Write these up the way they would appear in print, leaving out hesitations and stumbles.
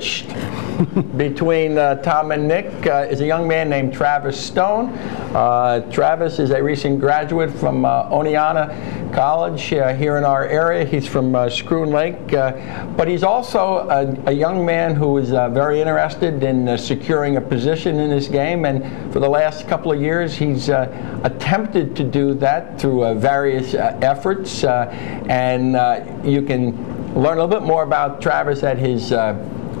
switched between Tom and Nick is a young man named Travis Stone. Travis is a recent graduate from Oneonta College here in our area. He's from Scroon Lake, but he's also a young man who is very interested in securing a position in this game, and for the last couple of years he's attempted to do that through various efforts, and you can learn a little bit more about Travis at his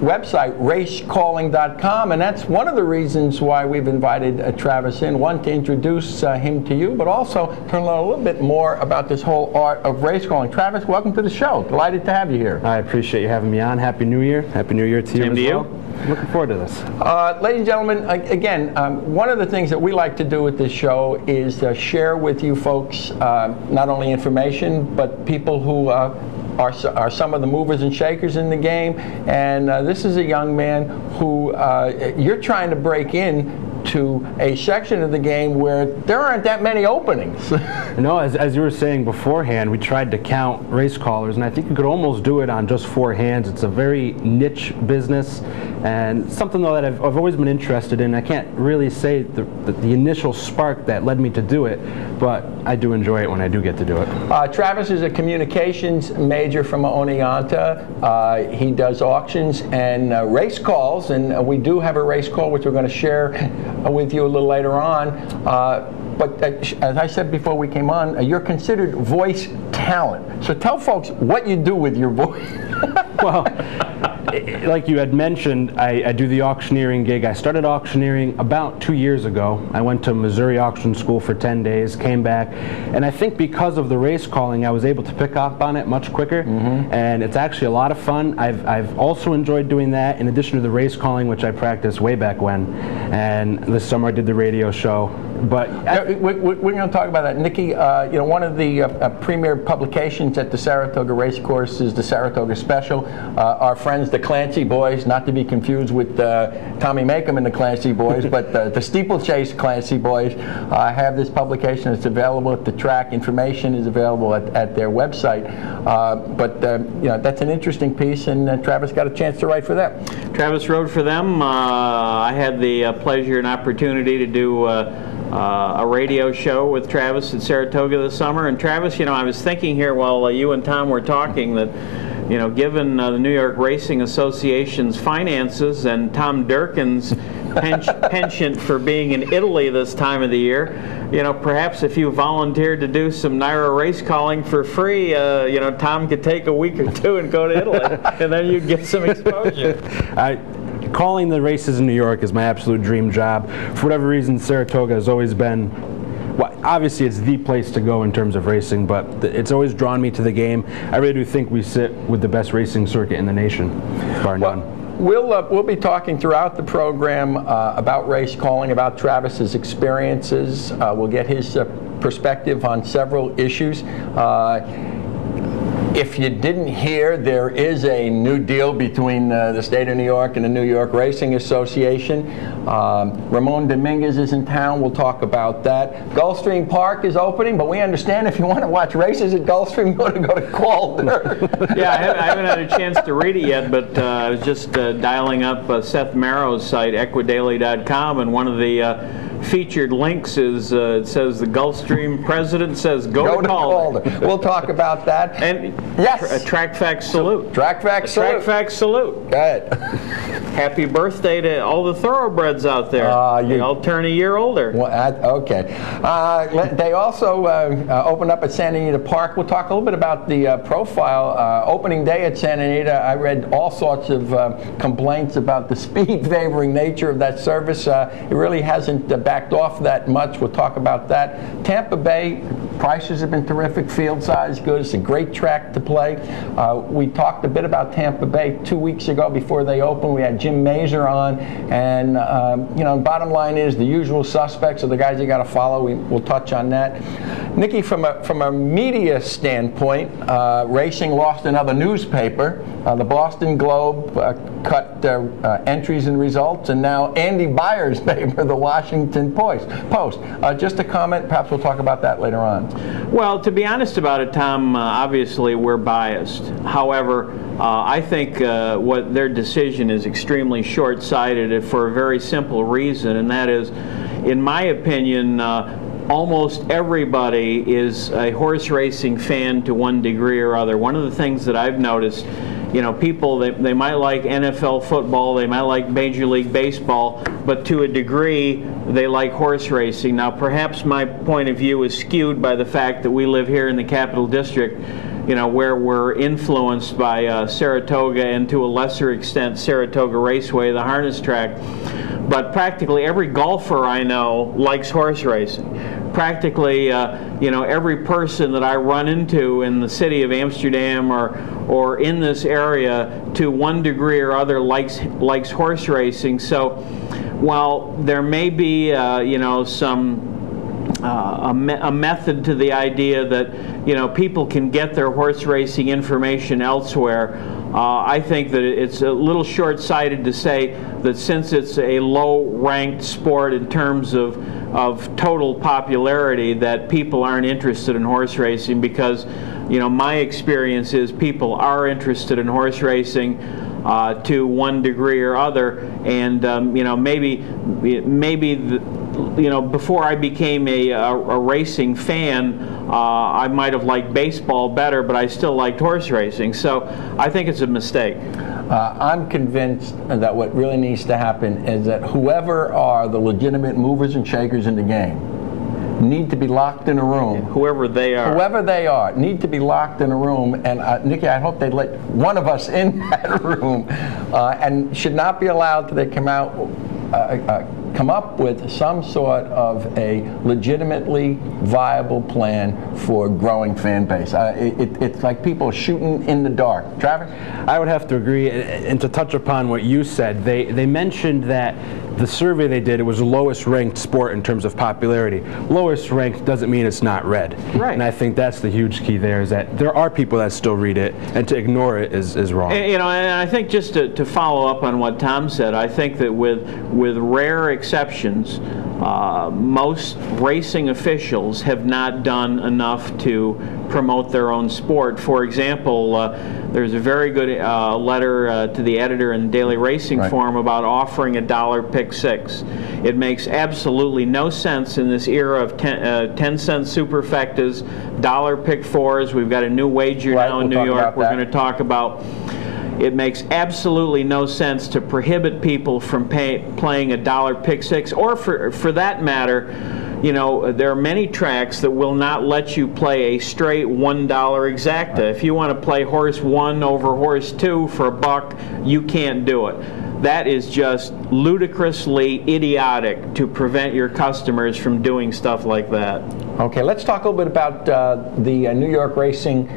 website, racecalling.com, and that's one of the reasons why we've invited Travis in. One, to introduce him to you, but also to learn a little bit more about this whole art of race calling. Travis, welcome to the show. Delighted to have you here. I appreciate you having me on. Happy New Year. Happy New Year to you as well. Looking forward to this. Ladies and gentlemen, again, one of the things that we like to do with this show is share with you folks not only information, but people who are some of the movers and shakers in the game, and this is a young man who you're trying to break in to a section of the game where there aren't that many openings. No, as you were saying beforehand, we tried to count race callers, and I think you could almost do it on just 4 hands. It's a very niche business, and something though that I've always been interested in. I can't really say the initial spark that led me to do it, but I do enjoy it when I do get to do it. Travis is a communications major from Oneonta. He does auctions and race calls, and we do have a race call which we're going to share with you a little later on. But as I said before we came on, you're considered voice talent. So tell folks what you do with your voice. Well, like you had mentioned, I do the auctioneering gig. I started auctioneering about 2 years ago. I went to Missouri Auction School for 10 days, came back, and I think because of the race calling, I was able to pick up on it much quicker, and it's actually a lot of fun. I've also enjoyed doing that in addition to the race calling, which I practiced way back when, and this summer I did the radio show. But we're going to talk about that, Nikki. You know, one of the premier publications at the Saratoga Racecourse is the Saratoga Special. Our friends, the Clancy Boys, not to be confused with Tommy Makem and the Clancy Boys, but the Steeplechase Clancy Boys have this publication. It's available at the track. Information is available at their website. But you know, that's an interesting piece, and Travis got a chance to write for them. Travis wrote for them. I had the pleasure and opportunity to do a radio show with Travis at Saratoga this summer. And Travis, you know, I was thinking here while you and Tom were talking that, you know, given the New York Racing Association's finances and Tom Durkin's penchant for being in Italy this time of the year, you know, perhaps if you volunteered to do some NYRA race calling for free, you know, Tom could take a week or two and go to Italy, and then you'd get some exposure. Calling the races in New York is my absolute dream job. For whatever reason, Saratoga has always been, well, obviously it's the place to go in terms of racing, but it's always drawn me to the game. I really do think we sit with the best racing circuit in the nation, bar none. We'll be talking throughout the program about race calling, about Travis's experiences. We'll get his perspective on several issues. If you didn't hear, there is a new deal between the state of New York and the New York Racing Association. Ramon Dominguez is in town. We'll talk about that. Gulfstream Park is opening, but we understand if you want to watch races at Gulfstream, you want to go to Calder. Yeah, I haven't had a chance to read it yet, but I was just dialing up Seth Marrow's site, equidaily.com, and one of the featured links is it says the Gulfstream president says go to Calder. We'll talk about that. And yes, a track fact salute. Track fact salute. Track fact salute. Go ahead. Happy birthday to all the thoroughbreds out there. They all turn a year older. Well, okay. They also opened up at Santa Anita Park. We'll talk a little bit about the profile. Opening day at Santa Anita, I read all sorts of complaints about the speed favoring nature of that service. It really hasn't backed off that much. We'll talk about that. Tampa Bay, prices have been terrific. Field size good. It's a great track to play. We talked a bit about Tampa Bay 2 weeks ago before they opened. We had Jim Mazur on, and you know, bottom line is the usual suspects are the guys you got to follow. We'll touch on that. Nikki, from a media standpoint, racing lost another newspaper. The Boston Globe cut entries and results, and now Andy Byers' paper, the Washington Post. Just a comment, perhaps we'll talk about that later on. Well, to be honest about it, Tom, obviously we're biased. However, I think what their decision is extremely short-sighted for a very simple reason, and that is, in my opinion, almost everybody is a horse racing fan to one degree or other. One of the things that I've noticed, you know, people, they might like NFL football, they might like Major League Baseball, but to a degree they like horse racing. Now, perhaps my point of view is skewed by the fact that we live here in the Capital District, you know, where we're influenced by Saratoga and to a lesser extent Saratoga Raceway, the harness track. But practically every golfer I know likes horse racing. Practically, you know, every person that I run into in the city of Amsterdam or in this area, to one degree or other, likes horse racing. So, while there may be, you know, a method to the idea that, you know, people can get their horse racing information elsewhere, I think that it's a little short-sighted to say that since it's a low-ranked sport in terms of total popularity, that people aren't interested in horse racing, because, you know, my experience is people are interested in horse racing to one degree or other, and you know, maybe you know, before I became a racing fan, I might have liked baseball better, but I still liked horse racing. So I think it's a mistake. I'm convinced that what really needs to happen is that whoever are the legitimate movers and shakers in the game need to be locked in a room. Whoever they are need to be locked in a room. And Nikki, I hope they let one of us in that room, and should not be allowed to come up with some sort of a legitimately viable plan for growing fan base. It's like people shooting in the dark. Travis? I would have to agree, and to touch upon what you said, they mentioned that the survey they did, it was the lowest ranked sport in terms of popularity. Lowest ranked doesn't mean it's not read. Right. And I think that's the huge key there, is that there are people that still read it, and to ignore it is wrong. And, you know, and I think just to follow up on what Tom said, I think that with rare exceptions, most racing officials have not done enough to promote their own sport. For example, there's a very good letter to the editor in the Daily Racing Forum about offering a $1 pick six. It makes absolutely no sense in this era of 10-cent superfectas, $1 pick fours. We've got a new wager now in New York we're going to talk about. It makes absolutely no sense to prohibit people from playing a $1 pick six, or for that matter, you know, there are many tracks that will not let you play a straight $1 exacta. If you want to play horse 1 over horse 2 for $1, you can't do it. That is just ludicrously idiotic to prevent your customers from doing stuff like that. Okay, let's talk a little bit about the New York racing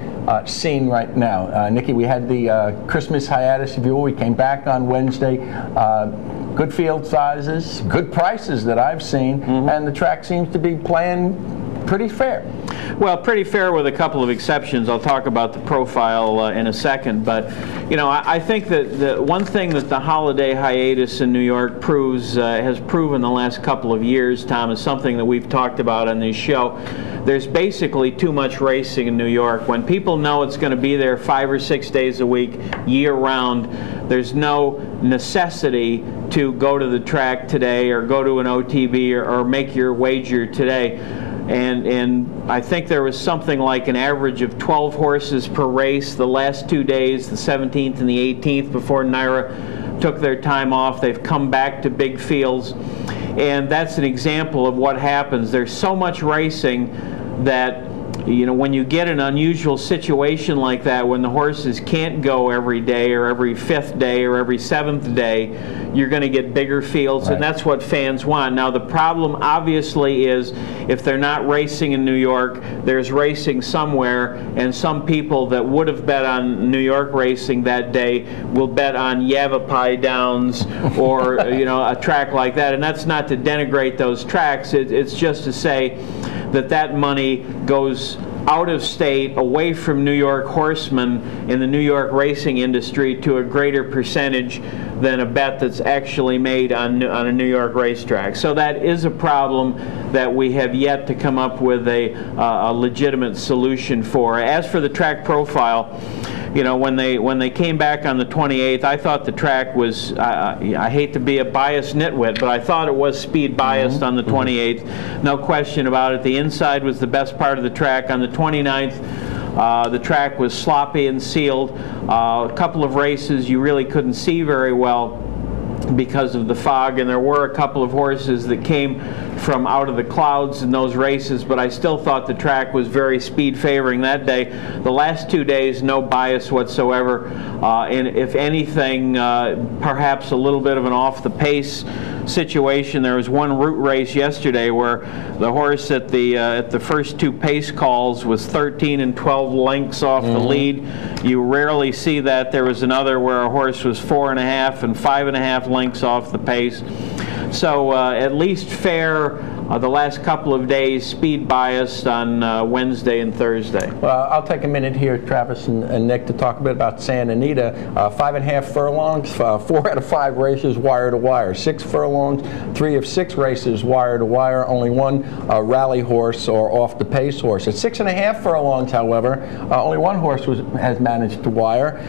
scene right now. Nikki, we had the Christmas hiatus, if you will. We came back on Wednesday. Good field sizes, good prices that I've seen, and the track seems to be playing pretty fair. Well, pretty fair with a couple of exceptions. I'll talk about the profile in a second, but you know, I think that the one thing that the holiday hiatus in New York has proven the last couple of years, Tom, is something that we've talked about on this show. There's basically too much racing in New York. When people know it's going to be there 5 or 6 days a week, year-round, there's no necessity to go to the track today or go to an OTB or make your wager today. And I think there was something like an average of 12 horses per race the last 2 days, the 17th and the 18th, before NYRA took their time off. They've come back to big fields, and that's an example of what happens. There's so much racing that, you know, when you get an unusual situation like that, when the horses can't go every day or every 5th day or every 7th day, you're going to get bigger fields, and that's what fans want. Now, the problem obviously is if they're not racing in New York, there's racing somewhere, and some people that would have bet on New York racing that day will bet on Yavapai Downs or you know, a track like that. And that's not to denigrate those tracks. It's just to say that that money goes out of state, away from New York horsemen in the New York racing industry to a greater percentage than a bet that's actually made on a New York racetrack. So that is a problem that we have yet to come up with a legitimate solution for. As for the track profile, you know, when they came back on the 28th, I thought the track was, I hate to be a biased nitwit, but I thought it was speed biased on the 28th. No question about it. The inside was the best part of the track. On the 29th, the track was sloppy and sealed. A couple of races you really couldn't see very well because of the fog, and there were a couple of horses that came from out of the clouds in those races, but I still thought the track was very speed favoring that day. The last 2 days, no bias whatsoever, and if anything, perhaps a little bit of an off the pace situation. There was one route race yesterday where the horse at the first 2 pace calls was 13 and 12 lengths off the lead. You rarely see that. There was another where a horse was 4.5 and 5.5 lengths off the pace. So at least fair the last couple of days, speed biased on Wednesday and Thursday. Well, I'll take a minute here, Travis and Nick, to talk a bit about Santa Anita. 5.5 furlongs, 4 out of 5 races wire to wire. 6 furlongs, 3 of 6 races wire to wire. Only 1 rally horse or off the pace horse. At 6.5 furlongs, however, only 1 horse has managed to wire.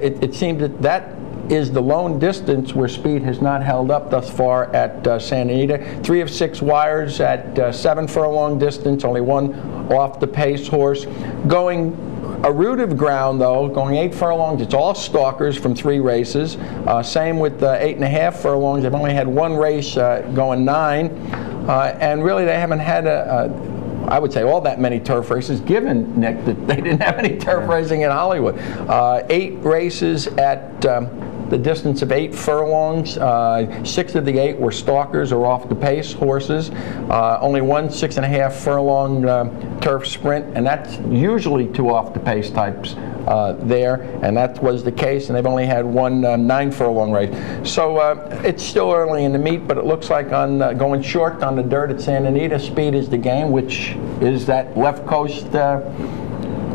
It seemed that is the lone distance where speed has not held up thus far at Santa Anita. 3 of 6 wires at 7 furlong distance, only 1 off the pace horse. Going a route of ground, though, going 8 furlongs, it's all stalkers from 3 races. Same with 8.5 furlongs. They've only had 1 race going 9. And really they haven't had I would say all that many turf races, given, Nick, that they didn't have any turf racing in Hollywood. 8 races at the distance of 8 furlongs. 6 of the 8 were stalkers or off the pace horses. Only 1 6.5 furlong turf sprint, and that's usually 2 off the pace types there, and that was the case, and they've only had 1 9 furlong race. So it's still early in the meet, but it looks like on going short on the dirt at Santa Anita, speed is the game, which is that left coast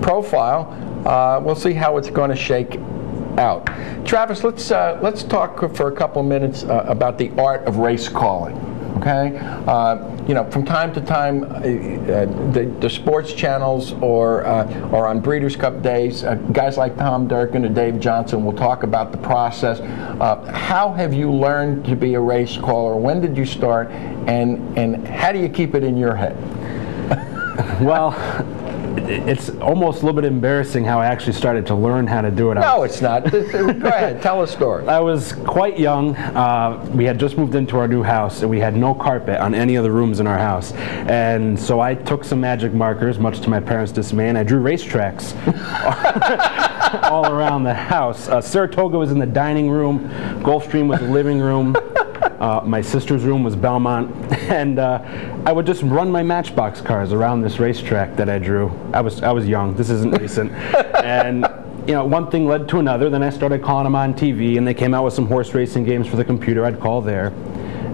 profile. We'll see how it's going to shake out. Travis, let's talk for a couple minutes about the art of race calling. Okay, you know, from time to time, the sports channels or on Breeders' Cup days, guys like Tom Durkin and Dave Johnson will talk about the process. How have you learned to be a race caller? When did you start, and how do you keep it in your head? Well, it's almost a little bit embarrassing how I actually started to learn how to do it. No, it's not. Go ahead, tell a story. I was quite young. We had just moved into our new house, and we had no carpet on any of the rooms in our house. And so I took some magic markers, much to my parents' dismay, and I drew racetracks all around the house. Saratoga was in the dining room. Gulfstream was the living room. My sister's room was Belmont, and I would just run my Matchbox cars around this racetrack that I drew. I was young. This isn't recent, and you know, one thing led to another. Then I started calling them on TV, and they came out with some horse racing games for the computer. I'd call there,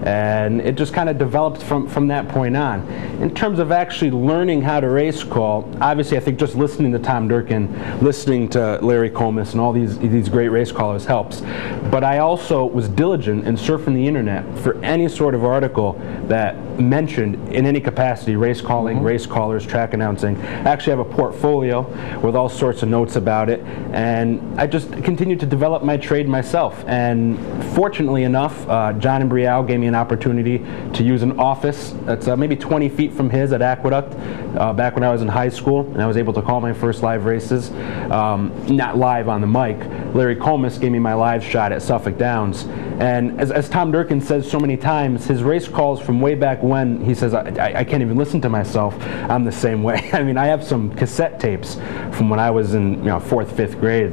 and it just kind of developed from that point on. In terms of actually learning how to race call, obviously I think just listening to Tom Durkin, listening to Larry Comas and all these great race callers helps. But I also was diligent in surfing the internet for any sort of article that mentioned in any capacity race calling, race callers, track announcing. I actually have a portfolio with all sorts of notes about it, and I just continued to develop my trade myself. And fortunately enough, John and Brielle gave me an opportunity to use an office that's maybe 20 feet from his at Aqueduct back when I was in high school, and I was able to call my first live races, not live on the mic. Larry Comas gave me my live shot at Suffolk Downs, and as Tom Durkin says so many times, his race calls from way back when, he says, I can't even listen to myself. I'm the same way. I mean, I have some cassette tapes from when I was in 4th, 5th grade.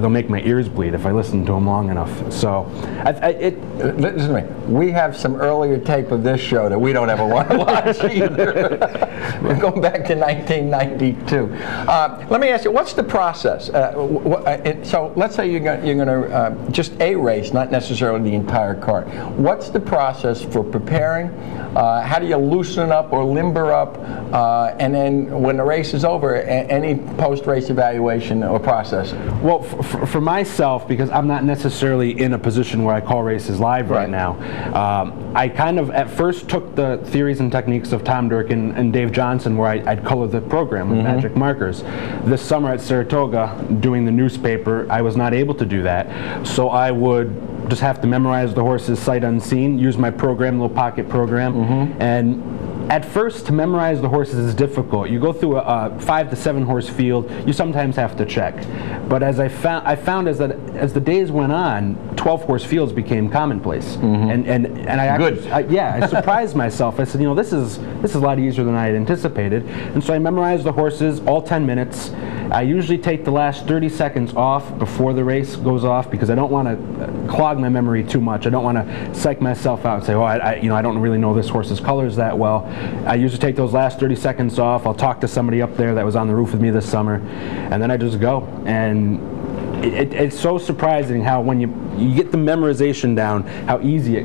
they'll make my ears bleed if I listen to them long enough. So, listen to me. We have some earlier tape of this show that we don't ever want to watch either. We're going back to 1992. Let me ask you, what's the process? So let's say you're going to just a race, not necessarily the entire cart. What's the process for preparing? How do you loosen up or limber up? And then when the race is over, any post-race evaluation or process? Well, for myself, because I'm not necessarily in a position where I call races live right now, I kind of at first took the theories and techniques of Tom Durkin and Dave Johnson, where I'd color the program with magic markers. This summer at Saratoga, doing the newspaper, I was not able to do that, so I would just have to memorize the horses sight unseen, use my program, little pocket program, and at first, to memorize the horses is difficult. You go through a 5 to 7 horse field, you sometimes have to check. But as I found as the days went on, 12 horse fields became commonplace. And I actually, I surprised myself. I said, you know, this is a lot easier than I had anticipated. And so I memorized the horses all 10 minutes. I usually take the last 30 seconds off before the race goes off because I don't want to clog my memory too much. I don't want to psych myself out and say, oh, I don't really know this horse's colors that well. I usually take those last 30 seconds off. I'll talk to somebody up there that was on the roof with me this summer, and then I just go. And it's so surprising how when you get the memorization down, how easy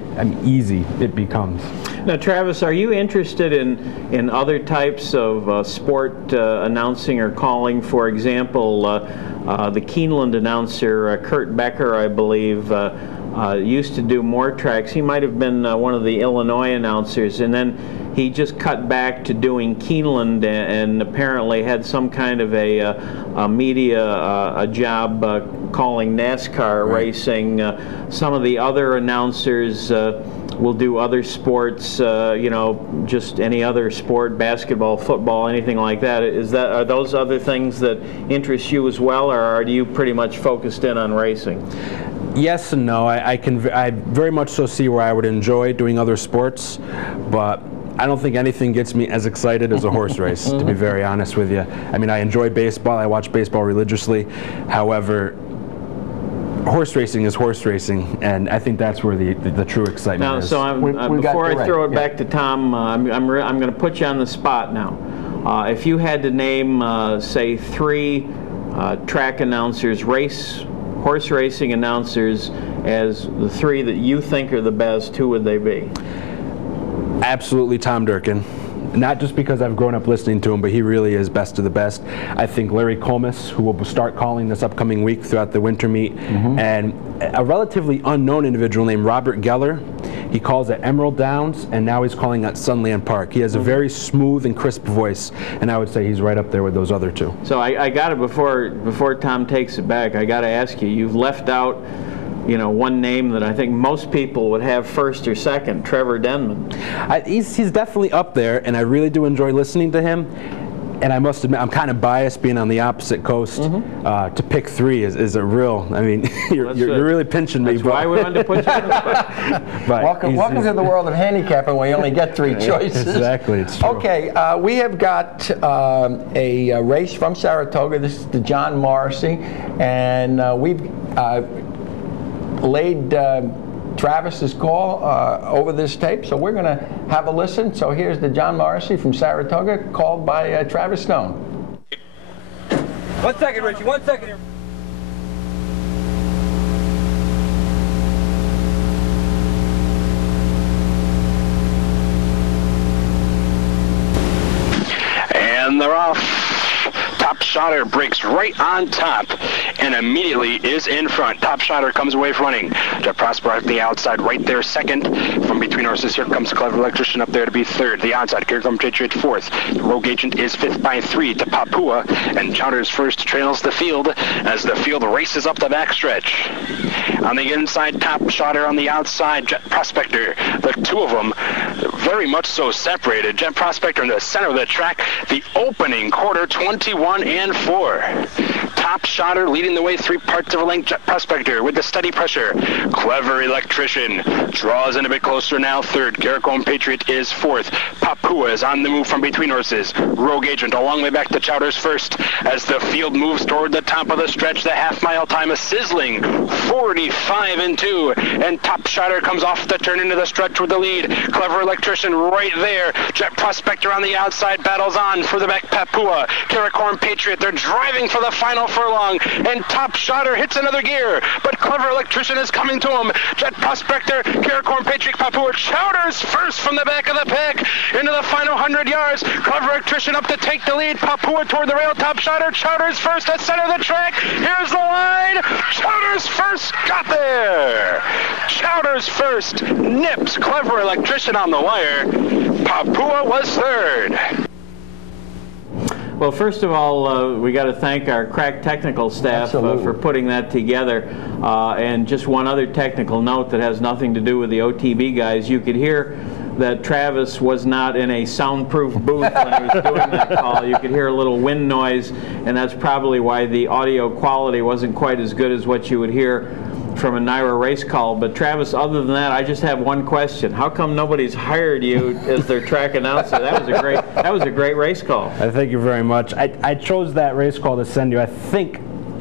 it becomes. Now, Travis, are you interested in other types of sport announcing or calling? For example, the Keeneland announcer, Kurt Becker, I believe, used to do more tracks. He might have been one of the Illinois announcers, and then he just cut back to doing Keeneland and apparently had some kind of a media job calling NASCAR racing. Some of the other announcers will do other sports, just any other sport, basketball, football, anything like that. Are those other things that interest you as well, or are you pretty much focused in on racing? Yes and no. I very much so see where I would enjoy doing other sports, but I don't think anything gets me as excited as a horse race, to be very honest with you. I mean, I enjoy baseball. I watch baseball religiously. However, horse racing is horse racing, and I think that's where the true excitement is. So before I throw it back to Tom, I'm going to put you on the spot now. If you had to name, say, 3 track announcers, horse racing announcers, as the 3 that you think are the best, who would they be? Absolutely Tom Durkin. Not just because I've grown up listening to him, but he really is best of the best. I think Larry Comas, who will start calling this upcoming week throughout the winter meet, and a relatively unknown individual named Robert Geller. He calls at Emerald Downs, and now he's calling at Sunland Park. He has a very smooth and crisp voice, and I would say he's right up there with those other 2. So I got to, before Tom takes it back, I got to ask you, you've left out one name that I think most people would have first or second, Trevor Denman. He's definitely up there, and I really do enjoy listening to him. And I must admit, I'm kind of biased being on the opposite coast. To pick 3 is a real, I mean, you're really pinching me. That's why we wanted to put you on the spot. Welcome to the world of handicapping where you only get 3 choices. Exactly, it's true. Okay, we have got a race from Saratoga. This is the John Morrissey, and we've laid Travis's call over this tape, so we're going to have a listen. So here's the John Morrissey from Saratoga, called by Travis Stone. 1 second, Richie, 1 second here. And they're off. Top Shotter breaks right on top and immediately is in front. Top Shotter comes away running. Jet Prosper at the outside right there second. From between horses, here comes Clever Electrician up there to be third. The outside, here comes Patriot fourth. The Rogue Agent is fifth by 3 to Papua, and Chowder's first trails the field as the field races up the backstretch. On the inside, Top Shotter on the outside, Jet Prospector. The 2 of them very much so separated. Jet Prospector in the center of the track. The opening quarter, 21 and 4. Top Top Shotter leading the way 3 parts of a length. Jet Prospector with the steady pressure. Clever Electrician draws in a bit closer now. 3rd. Caracombe Patriot is 4th. Papua is on the move from between horses. Rogue Agent a long way back to Chowder's 1st. As the field moves toward the top of the stretch, the half-mile time is sizzling 45 and 2. And Top Shotter comes off the turn into the stretch with the lead. Clever Electrician right there. Jet Prospector on the outside battles on for the back. Papua, Caracombe Patriot, they're driving for the final furlong, and Top Shotter hits another gear, but Clever Electrician is coming to him. Jet Prospector, Caracombe Patriot, Papua, Chowder's first from the back of the pack into the final 100 yards. Clever Electrician up to take the lead. Papua toward the rail. Top Shotter, Chowder's first at center of the track. Here's the line. Chowder's first got there. Chowder's first nips Clever Electrician on the wire. Papua was 3rd. Well, first of all, we got to thank our crack technical staff for putting that together. And just one other technical note that has nothing to do with the OTB guys. You could hear that Travis was not in a soundproof booth when he was doing that call. You could hear a little wind noise, and that's probably why the audio quality wasn't quite as good as what you would hear from a NYRA race call. But Travis, other than that, I just have one question. How come nobody's hired you as their track announcer? That was a great race call. Thank you very much. I chose that race call to send you.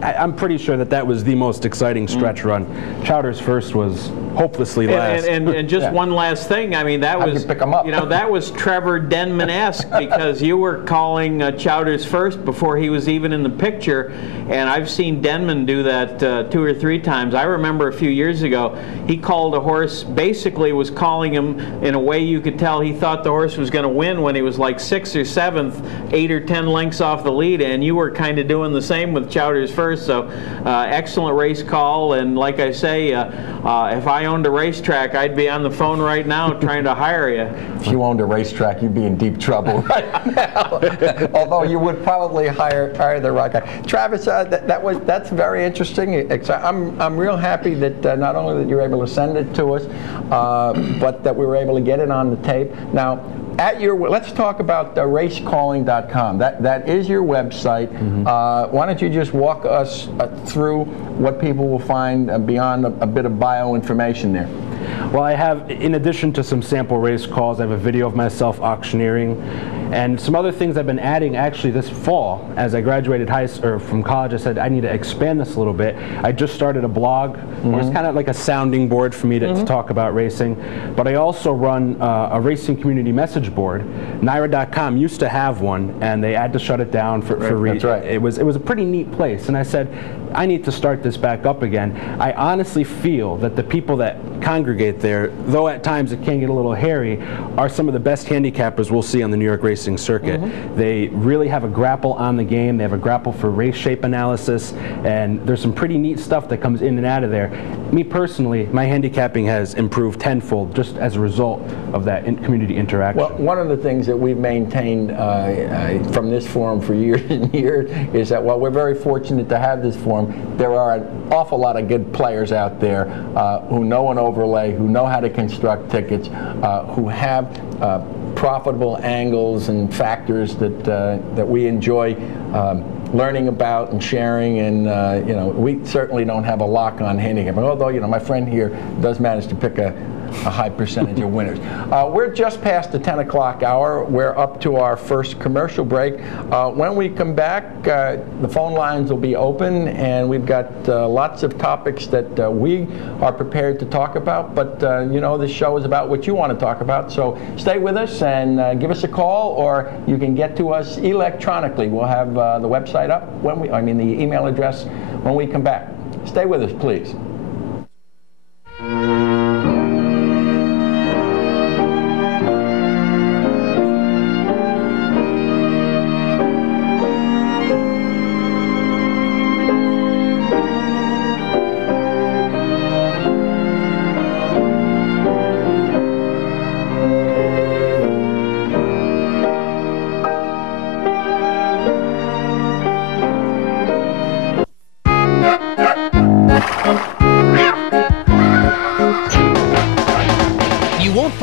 I'm pretty sure that was the most exciting stretch run. Chowder's first was hopelessly last. And just one last thing. I mean, that was, that was Trevor Denman-esque, because you were calling Chowder's first before he was even in the picture, and I've seen Denman do that 2 or 3 times. I remember a few years ago, he called a horse, basically was calling him in a way you could tell he thought the horse was going to win when he was like 6th or 7th, 8 or 10 lengths off the lead, and you were kind of doing the same with Chowder's first. So excellent race call, and like I say, if I owned a racetrack, I'd be on the phone right now trying to hire you. If you owned a racetrack, you'd be in deep trouble right now. Although you would probably hire the right guy. Travis, that's very interesting. I'm real happy that not only that you're able to send it to us, but that we were able to get it on the tape. Now, let's talk about racecalling.com. That is your website. Why don't you just walk us through what people will find beyond a bit of bio information there? Well, I have, in addition to some sample race calls, I have a video of myself auctioneering, and some other things I've been adding actually this fall. As I graduated from college, I said I need to expand this a little bit. I just started a blog, where it's kind of like a sounding board for me to talk about racing. But I also run a racing community message board. NYRA.com used to have one, and they had to shut it down for That's right. It was a pretty neat place, and I said, I need to start this back up again. I honestly feel that the people that congregate there, though at times it can get a little hairy, are some of the best handicappers we'll see on the New York racing circuit. They really have a grapple on the game. They have a grapple for race shape analysis, and there's some pretty neat stuff that comes in and out of there. Me personally, my handicapping has improved tenfold just as a result of that community interaction. Well, one of the things that we've maintained from this forum for years and years is that while we're very fortunate to have this forum, there are an awful lot of good players out there who know an overlay, who know how to construct tickets, who have profitable angles and factors that we enjoy learning about and sharing, and we certainly don't have a lock on handicapping, although my friend here does manage to pick a high percentage of winners. We're just past the 10 o'clock hour. We're up to our first commercial break. When we come back, the phone lines will be open, and we've got lots of topics that we are prepared to talk about, but this show is about what you want to talk about, so stay with us and give us a call, or you can get to us electronically. We'll have the website up the email address when we come back. Stay with us, please.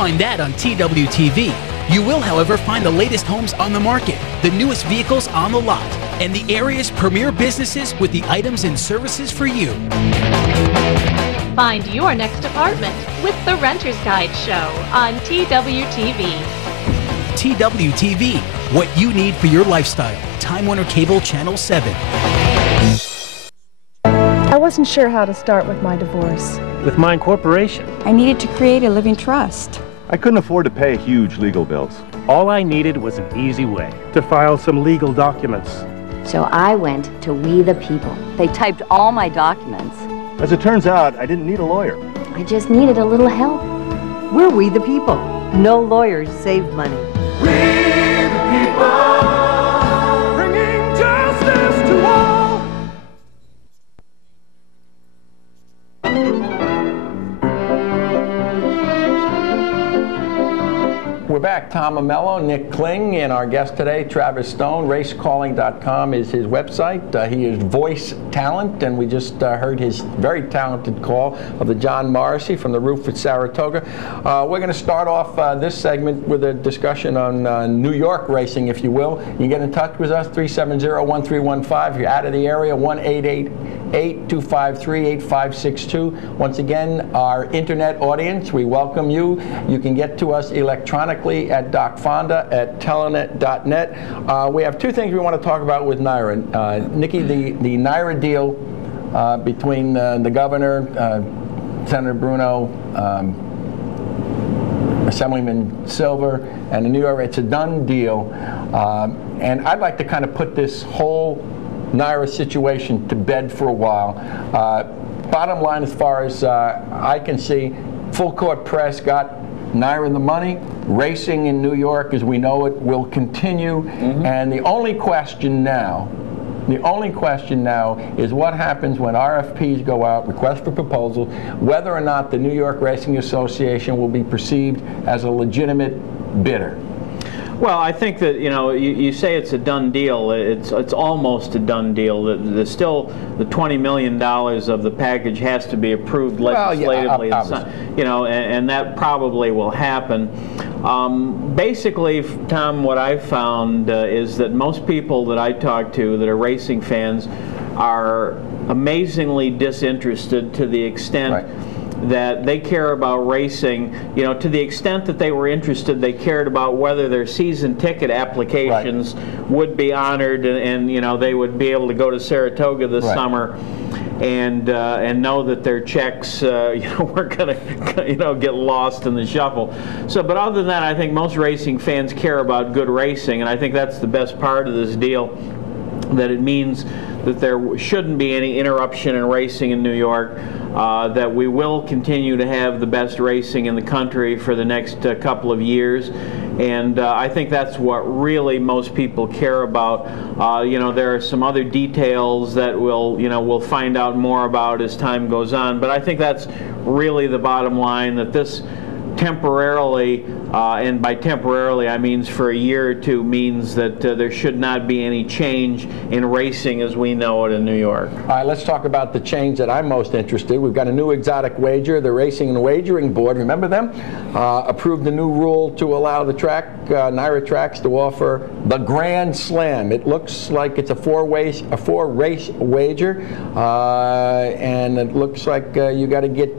Find that on TWTV. You will, however, find the latest homes on the market, the newest vehicles on the lot, and the area's premier businesses with the items and services for you. Find your next apartment with the Renter's Guide Show on TWTV. TWTV, what you need for your lifestyle. Time Warner Cable Channel 7. I wasn't sure how to start with my divorce. With my incorporation, I needed to create a living trust. I couldn't afford to pay huge legal bills. all I needed was an easy way to file some legal documents. So I went to We the People. They typed all my documents. As it turns out, I didn't need a lawyer. I just needed a little help. We're We the People. No lawyers save money. We the people, bringing justice to all. We're back. Tom Amello, Nick Kling, and our guest today, Travis Stone. Racecalling.com is his website. He is voice talent, and we just heard his very talented call of the John Morrissey from the roof at Saratoga. We're going to start off this segment with a discussion on New York racing, if you will. You can get in touch with us, 370-1315. If you're out of the area, 1-888-253-8562. Once again, our internet audience, we welcome you. You can get to us electronically at docfonda@telenet.net. We have two things we want to talk about with NYRA. Nikki, the NYRA deal between the governor, Senator Bruno, Assemblyman Silver, and the New York, it's a done deal. And I'd like to kind of put this whole NYRA situation to bed for a while. Bottom line, as far as I can see, full court press got NYRA the money. Racing in New York, as we know it, will continue. And the only question now is what happens when RFPs go out, request for proposal, whether or not the New York Racing Association will be perceived as a legitimate bidder. Well, I think that, you know, you say it's a done deal. It's almost a done deal. There's still the $20 million of the package has to be approved legislatively. Well, yeah, you know, and that probably will happen. Basically, Tom, what I've found is that most people that I talk to that are racing fans are amazingly disinterested to the extent that they care about racing, you know, to the extent that they were interested, they cared about whether their season ticket applications would be honored, and you know, they would be able to go to Saratoga this summer and know that their checks, you know, weren't going to, you know, get lost in the shuffle. So, but other than that, I think most racing fans care about good racing, and I think that's the best part of this deal, that it means that there shouldn't be any interruption in racing in New York. That we will continue to have the best racing in the country for the next couple of years, and I think that's what really most people care about. You know, there are some other details that we'll find out more about as time goes on, but I think that's really the bottom line, that this temporarily, and by temporarily I mean for a year or two, means that there should not be any change in racing as we know it in New York. All right, let's talk about the change that I'm most interested in. We've got a new exotic wager. The Racing and Wagering Board, remember them? Approved a new rule to allow the NYRA tracks to offer the Grand Slam. It looks like it's a four-race wager, and it looks like you got to get,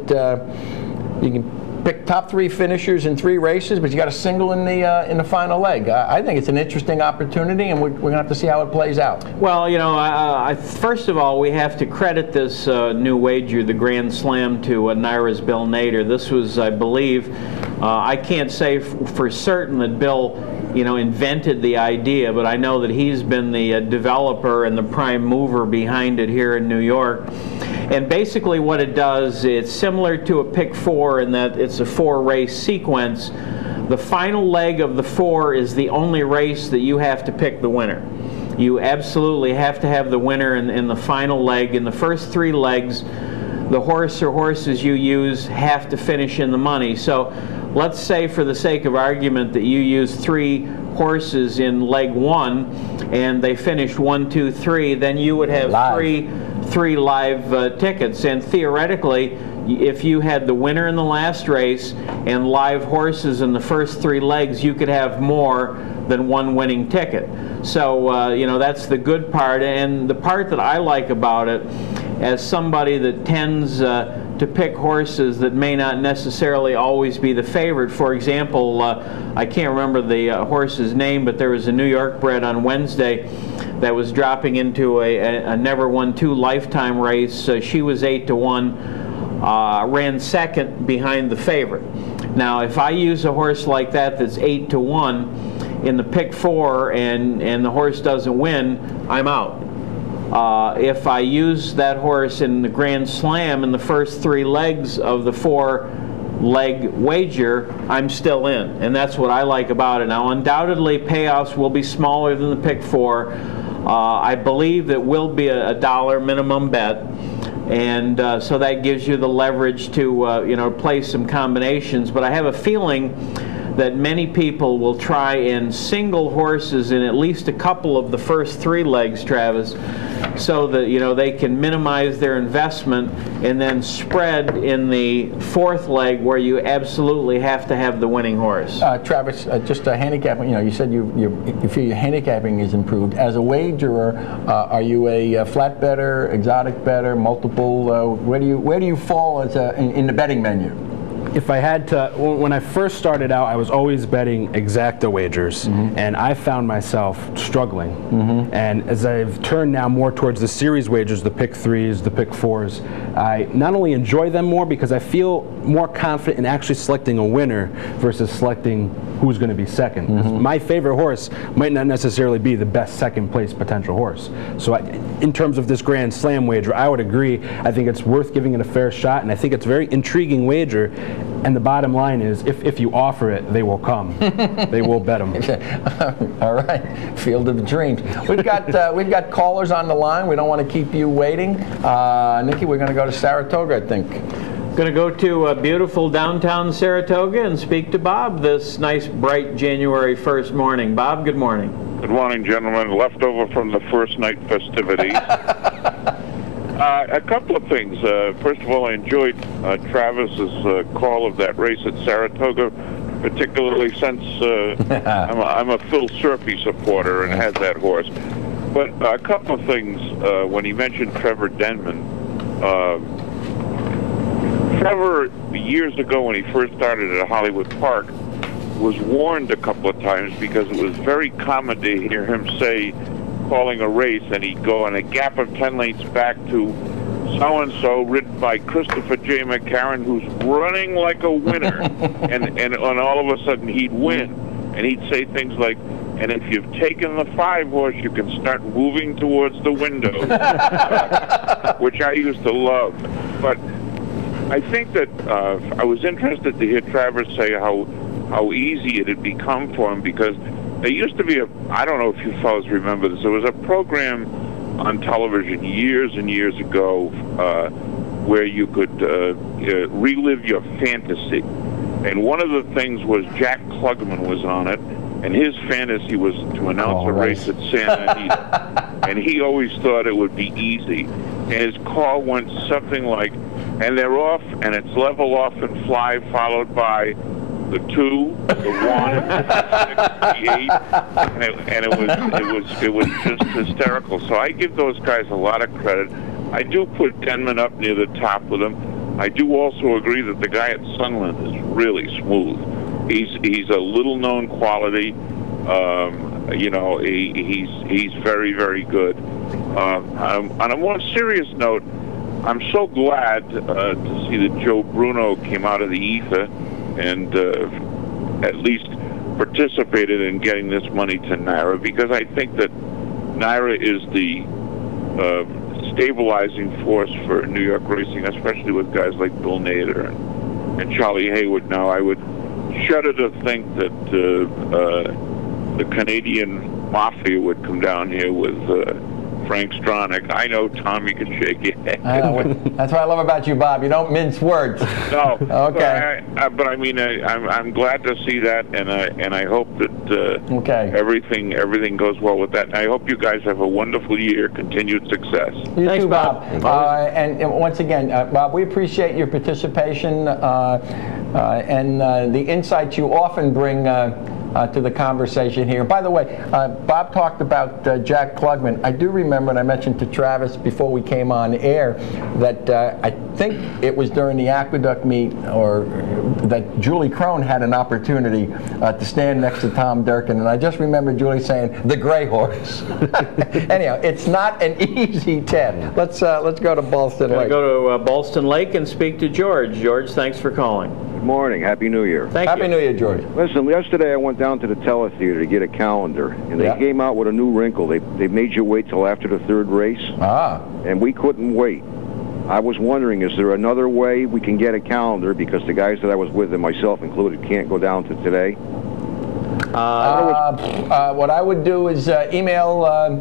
you can pick top three finishers in 3 races, but you got a single in the final leg. I think it's an interesting opportunity, and we're going to have to see how it plays out. Well, you know, first of all, we have to credit this new wager, the Grand Slam, to NYRA's Bill Nader. This was, I believe, I can't say for certain that Bill, you know, invented the idea, but I know that he's been the developer and the prime mover behind it here in New York. And basically what it does, it's similar to a pick 4 in that it's a 4-race sequence. The final leg of the 4 is the only race that you have to pick the winner. You absolutely have to have the winner in the final leg. In the first 3 legs, the horse or horses you use have to finish in the money. So let's say, for the sake of argument, that you use 3 horses in leg 1 and they finished 1, 2, 3, then you would have three live tickets, and theoretically, if you had the winner in the last race and live horses in the first 3 legs, you could have more than one winning ticket. So, you know, that's the good part. And the part that I like about it, as somebody that tends to pick horses that may not necessarily always be the favorite. For example, I can't remember the horse's name, but there was a New York bred on Wednesday that was dropping into a never won 2 lifetime race. She was 8-1, ran second behind the favorite. Now, if I use a horse like that that's 8-1 in the pick 4 and the horse doesn't win, I'm out. If I use that horse in the Grand Slam in the first 3 legs of the 4-leg wager, I'm still in, and that's what I like about it. Now, undoubtedly, payoffs will be smaller than the pick 4. I believe it will be a $1 minimum bet, and so that gives you the leverage to you know, play some combinations. But I have a feeling that many people will try and single horses in at least a couple of the first 3 legs, Travis, so that, you know, they can minimize their investment and then spread in the 4th leg where you absolutely have to have the winning horse. Travis, just a handicapping, you know, you said you feel your handicapping is improved. As a wagerer, are you a flat bettor, exotic bettor, multiple? Where do you fall as in the betting menu? If I had to, when I first started out, I was always betting exacta wagers, and I found myself struggling. And as I've turned now more towards the series wagers, the pick 3s, the pick 4s, I not only enjoy them more because I feel more confident in actually selecting a winner versus selecting who's going to be second. My favorite horse might not necessarily be the best second place potential horse. So in terms of this Grand Slam wager, I would agree. I think it's worth giving it a fair shot, and I think it's a very intriguing wager. And the bottom line is, if you offer it, they will come. They will bet them. All right, Field of Dreams. We've got callers on the line. We don't want to keep you waiting. Nikki, we're going to go to Saratoga, I think. Going to go to beautiful downtown Saratoga and speak to Bob this nice, bright January 1st morning. Bob, good morning. Good morning, gentlemen. Leftover from the first night festivities. A couple of things. First of all, I enjoyed Travis's call of that race at Saratoga, particularly since I'm a Phil Serpy supporter and had that horse. But a couple of things when he mentioned Trevor Denman. Trevor, years ago when he first started at Hollywood Park, was warned a couple of times because it was very common to hear him say, calling a race, and he'd go in a gap of 10 lengths back to so-and-so, ridden by Christopher J. McCarran, who's running like a winner. and all of a sudden he'd win. And he'd say things like, and if you've taken the 5 horse, you can start moving towards the window, which I used to love. But I think that I was interested to hear Travers say how easy it had become for him, because there used to be I don't know if you fellows remember this, there was a program on television years and years ago where you could relive your fantasy. And one of the things was Jack Klugman was on it, and his fantasy was to announce a race at Santa Anita. And he always thought it would be easy. And his call went something like, and they're off, and it's level off and fly, followed by the 2, the 1, the 6, the 8, and it was just hysterical. So I give those guys a lot of credit. I do put Denman up near the top with them. I do also agree that the guy at Sunland is really smooth. He's a little known quality. You know, he's very, very good. On a more serious note, I'm so glad to see that Joe Bruno came out of the ether and at least participated in getting this money to NYRA, because I think that NYRA is the stabilizing force for New York racing, especially with guys like Bill Nader and Charlie Hayward. Now, I would shudder to think that the Canadian Mafia would come down here with Frank Stronach. I know, Tom, you can shake your head. That's what I love about you, Bob. You don't mince words. No. Okay. But I mean, I'm glad to see that, and I hope that everything goes well with that. And I hope you guys have a wonderful year, continued success. You too, Bob. And once again, Bob, we appreciate your participation and the insights you often bring to the conversation here. By the way, Bob talked about Jack Klugman. I do remember, and I mentioned to Travis before we came on air, that I think it was during the Aqueduct meet, or that Julie Crone had an opportunity to stand next to Tom Durkin, and I just remember Julie saying, "The gray horse." Anyhow, it's not an easy test. Let's go to Ballston Lake. Go to Ballston Lake and speak to George. George, thanks for calling. Good morning. Happy New Year. Thank you. Happy New Year, George. Listen, yesterday I went down to the teletheater to get a calendar, and they came out with a new wrinkle. They made you wait till after the third race, and we couldn't wait. I was wondering, is there another way we can get a calendar, because the guys that I was with, and myself included, can't go down to today? What I would do is email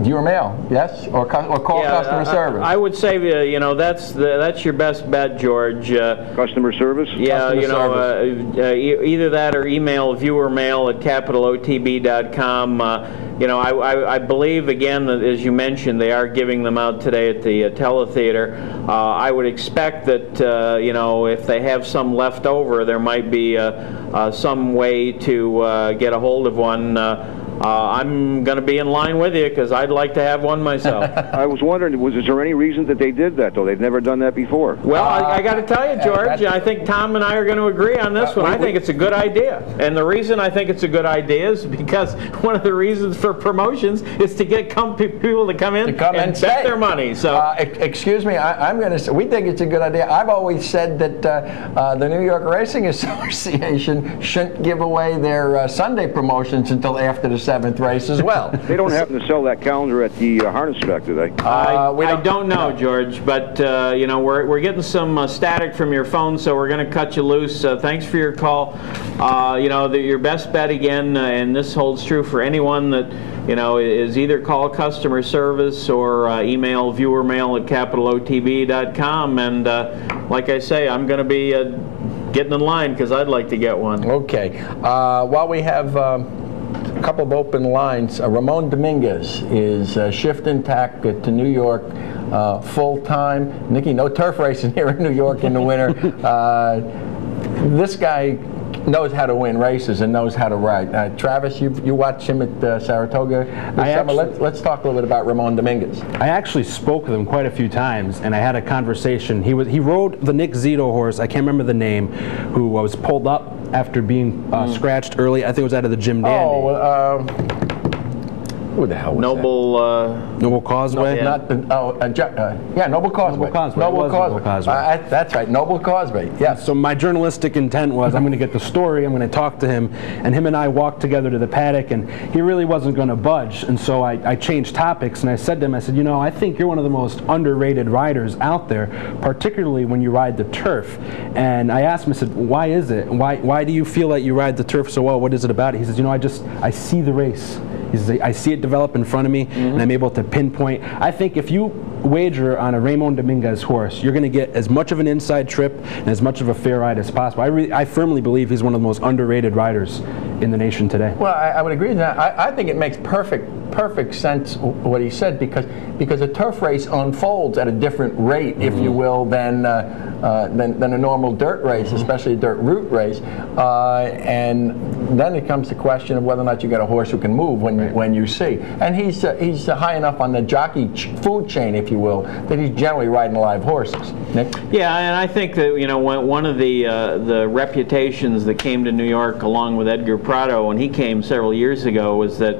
viewer mail, yes, or call customer service. I would say, that's your best bet, George. Customer service? Yeah, either that or email viewer mail at capitalotb.com. I believe, again, that as you mentioned, they are giving them out today at the teletheater. I would expect that, if they have some left over, there might be some way to get a hold of one. I'm going to be in line with you because I'd like to have one myself. I was wondering, is there any reason that they did that, though? They've never done that before. Well, I got to tell you, George, I think Tom and I are going to agree on this one. I think it's a good idea. And the reason I think it's a good idea is because one of the reasons for promotions is to get people to come in and bet their money. So, excuse me, I'm going to say, we think it's a good idea. I've always said that the New York Racing Association shouldn't give away their Sunday promotions until after the 7th race as well. They don't happen to sell that calendar at the harness track, do they? I don't know, George, but we're getting some static from your phone, so we're going to cut you loose. Thanks for your call. Your best bet again, and this holds true for anyone that is either call customer service or email viewer mail at capitalotb.com. And like I say, I'm going to be getting in line because I'd like to get one. Okay. While we have a couple of open lines, Ramon Dominguez is shifting tack to New York full-time. Nikki, no turf racing here in New York in the winter. This guy knows how to win races and knows how to ride. Travis, you watch him at Saratoga this summer. Let's talk a little bit about Ramon Dominguez. I actually spoke with him quite a few times, and I had a conversation. He rode the Nick Zito horse, I can't remember the name, who was pulled up after being scratched early. I think it was out of the Jim Dandy. Who the hell was Noble Causeway? Not the, Noble Causeway. Noble Causeway. That's right, Noble Causeway, yes. So my journalistic intent was, I'm going to get the story, I'm going to talk to him, and him and I walked together to the paddock, and he really wasn't going to budge, and so I changed topics, and I said to him, I said, I think you're one of the most underrated riders out there, particularly when you ride the turf. And I asked him, I said, why is it? Why do you feel that you ride the turf so well? What is it about it? He says, I see the race. He says, I see it develop in front of me, and I'm able to pinpoint. I think if you wager on a Ramon Dominguez horse, you're going to get as much of an inside trip and as much of a fair ride as possible. I firmly believe he's one of the most underrated riders in the nation today. Well, I would agree with that. I think it makes perfect sense what he said, because a turf race unfolds at a different rate, if you will, than a normal dirt race, especially a dirt route race. And then it comes to the question of whether or not you get a horse who can move when you see. And he's high enough on the jockey food chain, if you will, that he's generally riding live horses. Nick? Yeah, and I think that one of the reputations that came to New York along with Edgar Prado when he came several years ago was that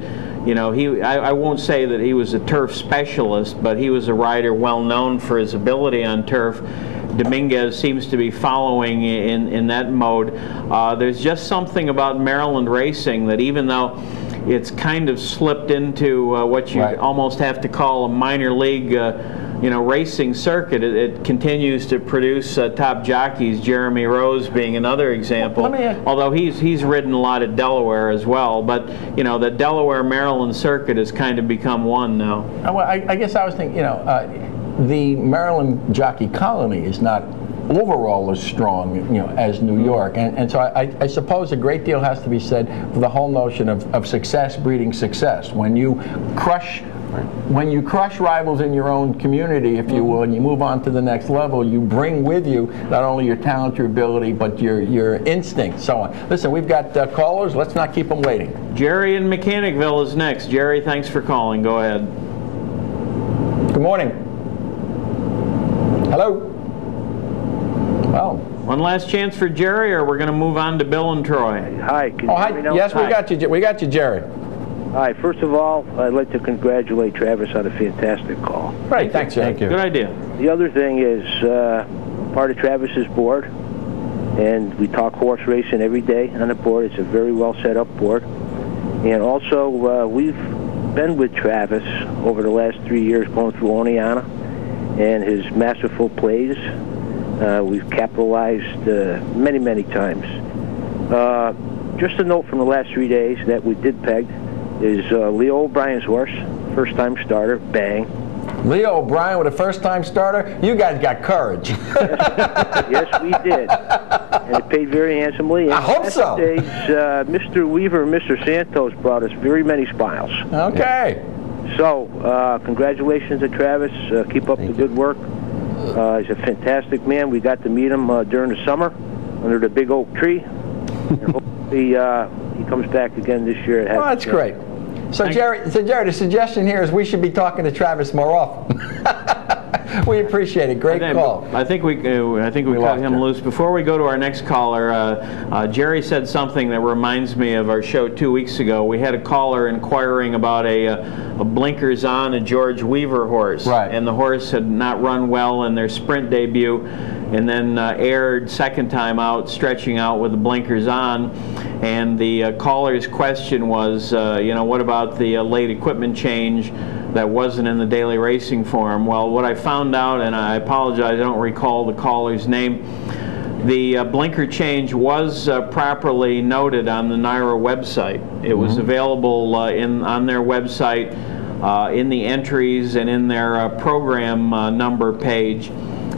I won't say that he was a turf specialist, but he was a rider well known for his ability on turf. Dominguez seems to be following in that mode. There's just something about Maryland racing that, even though it's kind of slipped into what you almost have to call a minor league racing circuit, it continues to produce top jockeys, Jeremy Rose being another example, although he's ridden a lot at Delaware as well. But the Delaware-Maryland circuit has kind of become one now. Well, I guess I was thinking, the Maryland jockey colony is not overall as strong, as New York, and so I suppose a great deal has to be said for the whole notion of success breeding success. When you crush when you crush rivals in your own community, if you will, and you move on to the next level, you bring with you not only your talent, your ability, but your instinct, so on. Listen, we've got callers. Let's not keep them waiting. Jerry in Mechanicville is next. Jerry, thanks for calling. Go ahead. Good morning. Hello. Well, one last chance for Jerry, or we're going to move on to Bill and Troy. Hi. Can you hear me now? Yes, Hi. we got you. We got you, Jerry. Hi. First of all, I'd like to congratulate Travis on a fantastic call. Great. Thanks, Jerry. Thank you. Good idea. The other thing is part of Travis's board, and we talk horse racing every day on the board. It's a very well set up board. And also, we've been with Travis over the last 3 years going through Oneana and his masterful plays. We've capitalized many, many times. Just a note from the last 3 days that we did peg is Leo O'Brien's horse, first-time starter, bang. Leo O'Brien with a first-time starter? You guys got courage. Yes, we did. And it paid very handsomely. And I hope so. Days, Mr. Weaver and Mr. Santos brought us very many smiles. Okay. So, congratulations to Travis. Keep up the good work. He's a fantastic man. We got to meet him during the summer under the big oak tree. And hopefully he comes back again this year. Oh, that's great. So Jerry, the suggestion here is we should be talking to Travis more often. We appreciate it. Great call. I think we cut him loose. Before we go to our next caller, Jerry said something that reminds me of our show 2 weeks ago. We had a caller inquiring about a blinkers on a George Weaver horse, right? And the horse had not run well in their sprint debut, and then aired second time out, stretching out with the blinkers on. And the caller's question was, what about the late equipment change that wasn't in the daily racing form? Well, what I found out, and I apologize, I don't recall the caller's name, the blinker change was properly noted on the NYRA website. It was available on their website in the entries and in their program number page.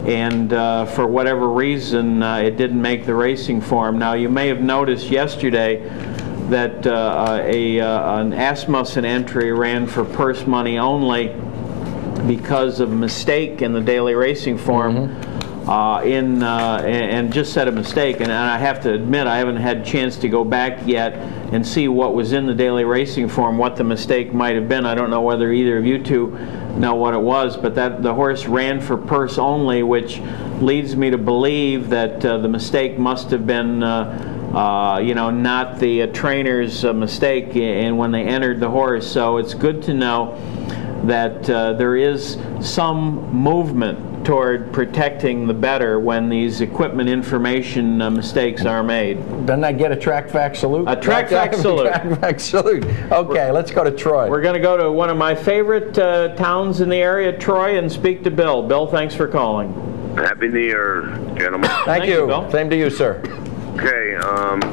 And for whatever reason, it didn't make the racing form. Now, you may have noticed yesterday that an Asmussen entry ran for purse money only because of a mistake in the daily racing form. And just said a mistake. And I have to admit, I haven't had a chance to go back yet and see what was in the daily racing form, what the mistake might have been. I don't know whether either of you two know what it was, but that the horse ran for purse only, which leads me to believe that the mistake must have been not the trainer's mistake and when they entered the horse. So it's good to know that there is some movement toward protecting the better when these equipment information mistakes are made. Doesn't that get a track fact salute? A track fact salute. Track fact salute. Okay, let's go to Troy. We're going to go to one of my favorite towns in the area, Troy, and speak to Bill. Bill, thanks for calling. Happy New Year, gentlemen. Thank you. Bill. Same to you, sir. Okay, it's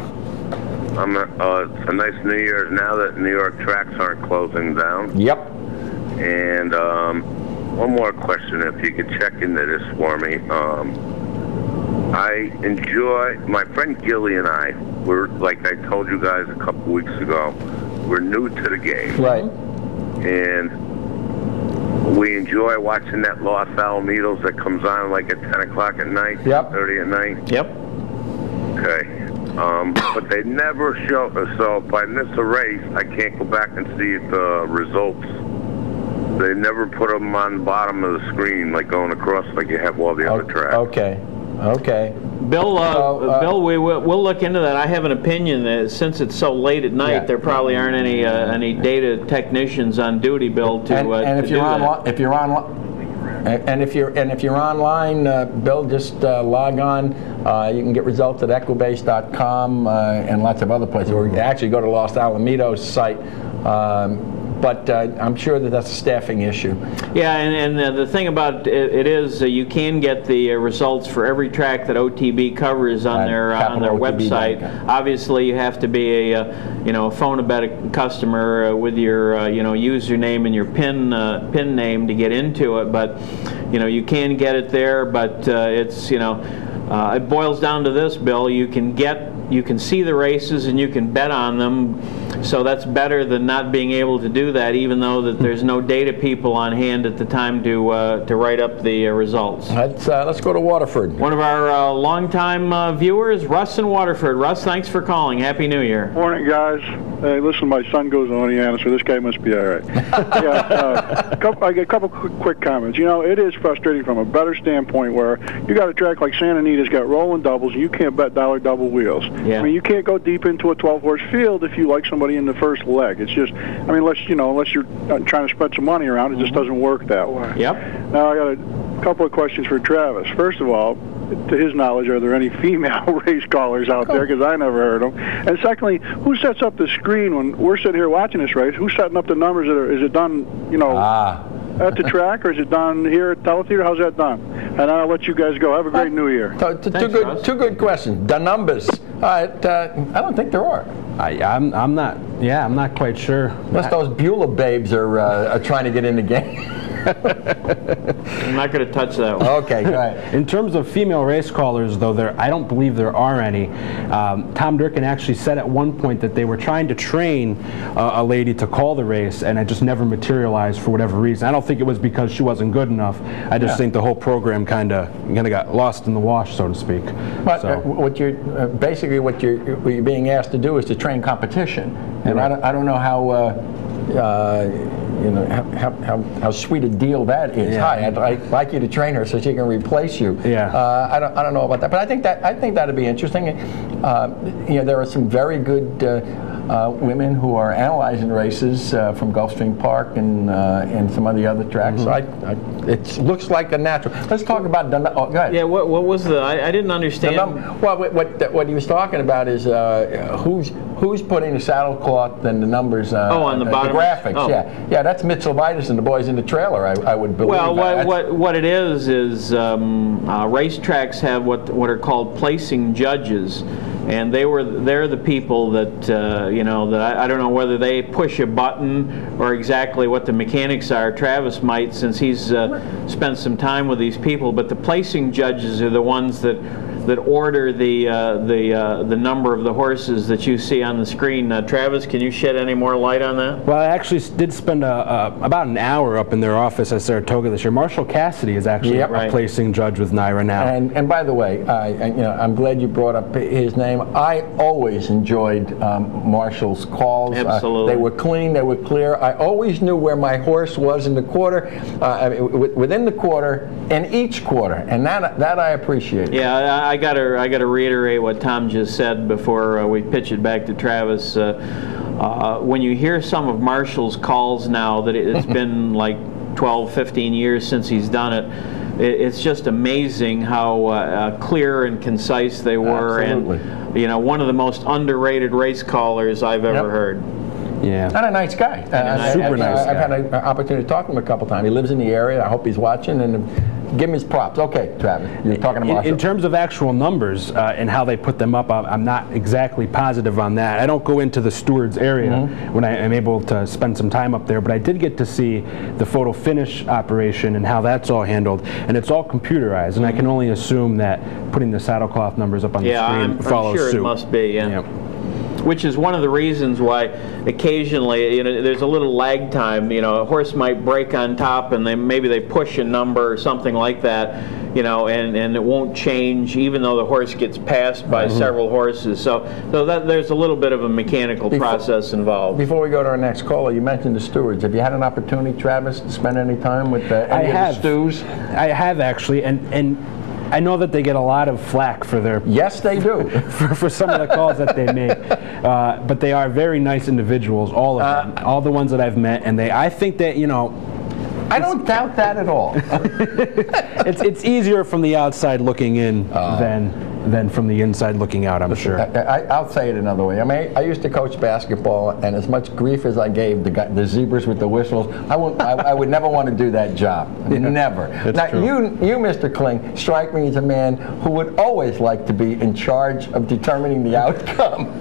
a nice New Year's now that New York tracks aren't closing down. Yep. And one more question, if you could check into this for me. I enjoy, my friend Gilly and I, we're, like I told you guys a couple weeks ago, we're new to the game. Right. And we enjoy watching that Los Alamitos that comes on like at 10 o'clock at night, 10:30 at night. Yep. Okay. But they never show, so if I miss a race, I can't go back and see the results. They never put them on the bottom of the screen, like going across like you have all the other tracks. Okay. Okay. Bill, Bill, we'll look into that. I have an opinion that since it's so late at night, there probably aren't any data technicians on duty, Bill, to if you're online, Bill, just log on. You can get results at equibase.com and lots of other places. Or actually go to Los Alamitos site. But I'm sure that that's a staffing issue. Yeah, and the thing about it is you can get the results for every track that OTB covers on their website. Obviously, you have to be a Phonobetic customer with your username and your PIN name to get into it. But you can get it there. But it's it boils down to this, Bill. You can get you can see the races and you can bet on them. So that's better than not being able to do that, even though that there's no data people on hand at the time to write up the results. Let's go to Waterford. One of our longtime viewers, Russ in Waterford. Russ, thanks for calling. Happy New Year. Morning, guys. Hey, listen, my son goes on Indiana, so this guy must be all right. I get a couple quick comments. You know, it is frustrating from a better standpoint where you got a track like Santa Anita's got rolling doubles, and you can't bet dollar double wheels. Yeah. I mean, you can't go deep into a 12-horse field if you like somebody in the first leg. It's just, I mean, unless you're trying to spread some money around, it just doesn't work that way. Yep. Now, I got a couple of questions for Travis. First of all, to his knowledge, are there any female race callers out there? Because I never heard them. And secondly, who sets up the screen when we're sitting here watching this race? Who's setting up the numbers? Is it done, at the track, or is it done here at Teletheater? How's that done? And I'll let you guys go. Have a great New Year. Two good questions. The numbers. I don't think there are. I'm not quite sure. Unless those Beulah babes are trying to get in the game. I'm not going to touch that one. Okay, go ahead. In terms of female race callers, though, I don't believe there are any. Tom Durkin actually said at one point that they were trying to train a lady to call the race, and it just never materialized for whatever reason. I don't think it was because she wasn't good enough. I just think the whole program kind of got lost in the wash, so to speak. But what you're being asked to do is to train competition, and right. I don't know how. How sweet a deal that is. Yeah. Hi, I'd like you to train her so she can replace you. Yeah. I don't know about that, but I think that'd be interesting. There are some very good women who are analyzing races from Gulfstream Park and some of the other tracks. Mm-hmm. So it looks like a natural. Let's talk about. Go ahead. Yeah. What was the? I didn't understand. What he was talking about is who's putting the saddlecloth and the numbers on the bottom. The graphics. Oh. Yeah. That's Mitchell-Vitus and the boys in the trailer. I would believe. Well, what it is racetracks have what are called placing judges. And they're the people that I don't know whether they push a button or exactly what the mechanics are. Travis might, since he's spent some time with these people. But the placing judges are the ones that order the number of the horses that you see on the screen. Travis, can you shed any more light on that? Well, I actually did spend about an hour up in their office at Saratoga this year. Marshall Cassidy is actually a placing judge with NYRA now. And by the way, I'm glad you brought up his name. I always enjoyed Marshall's calls. Absolutely. They were clean, they were clear. I always knew where my horse was in the quarter, within the quarter, and each quarter, and that I appreciate. Yeah, I got to reiterate what Tom just said before we pitch it back to Travis. When you hear some of Marshall's calls now, that it's been like 12, 15 years since he's done it, it's just amazing how clear and concise they were. Absolutely. And one of the most underrated race callers I've ever heard. Yeah. And a nice guy. Super nice guy. I've had an opportunity to talk to him a couple times. He lives in the area. I hope he's watching, and give him his props. Okay, Travis, you're talking about in terms of actual numbers and how they put them up, I'm not exactly positive on that. I don't go into the stewards area when I am able to spend some time up there, but I did get to see the photo finish operation and how that's all handled, and it's all computerized, and I can only assume that putting the saddlecloth numbers up on the screen follows suit. It must be, yeah. Which is one of the reasons why occasionally, there's a little lag time. A horse might break on top, and maybe they push a number or something like that, and it won't change, even though the horse gets passed by several horses. So that there's a little bit of a mechanical process involved. Before we go to our next caller, you mentioned the stewards. Have you had an opportunity, Travis, to spend any time with any of the stews? I have actually, and I know that they get a lot of flack for their... Yes, they do. for some of the calls that they make. But they are very nice individuals, all of them. All the ones that I've met. And I think that, I don't doubt that at all. It's easier from the outside looking in than from the inside looking out, I'm sure. I'll say it another way. I mean, I used to coach basketball, and as much grief as I gave the zebras with the whistles, I would never want to do that job. Never. Now, true. You, Mr. Kling, strike me as a man who would always like to be in charge of determining the outcome.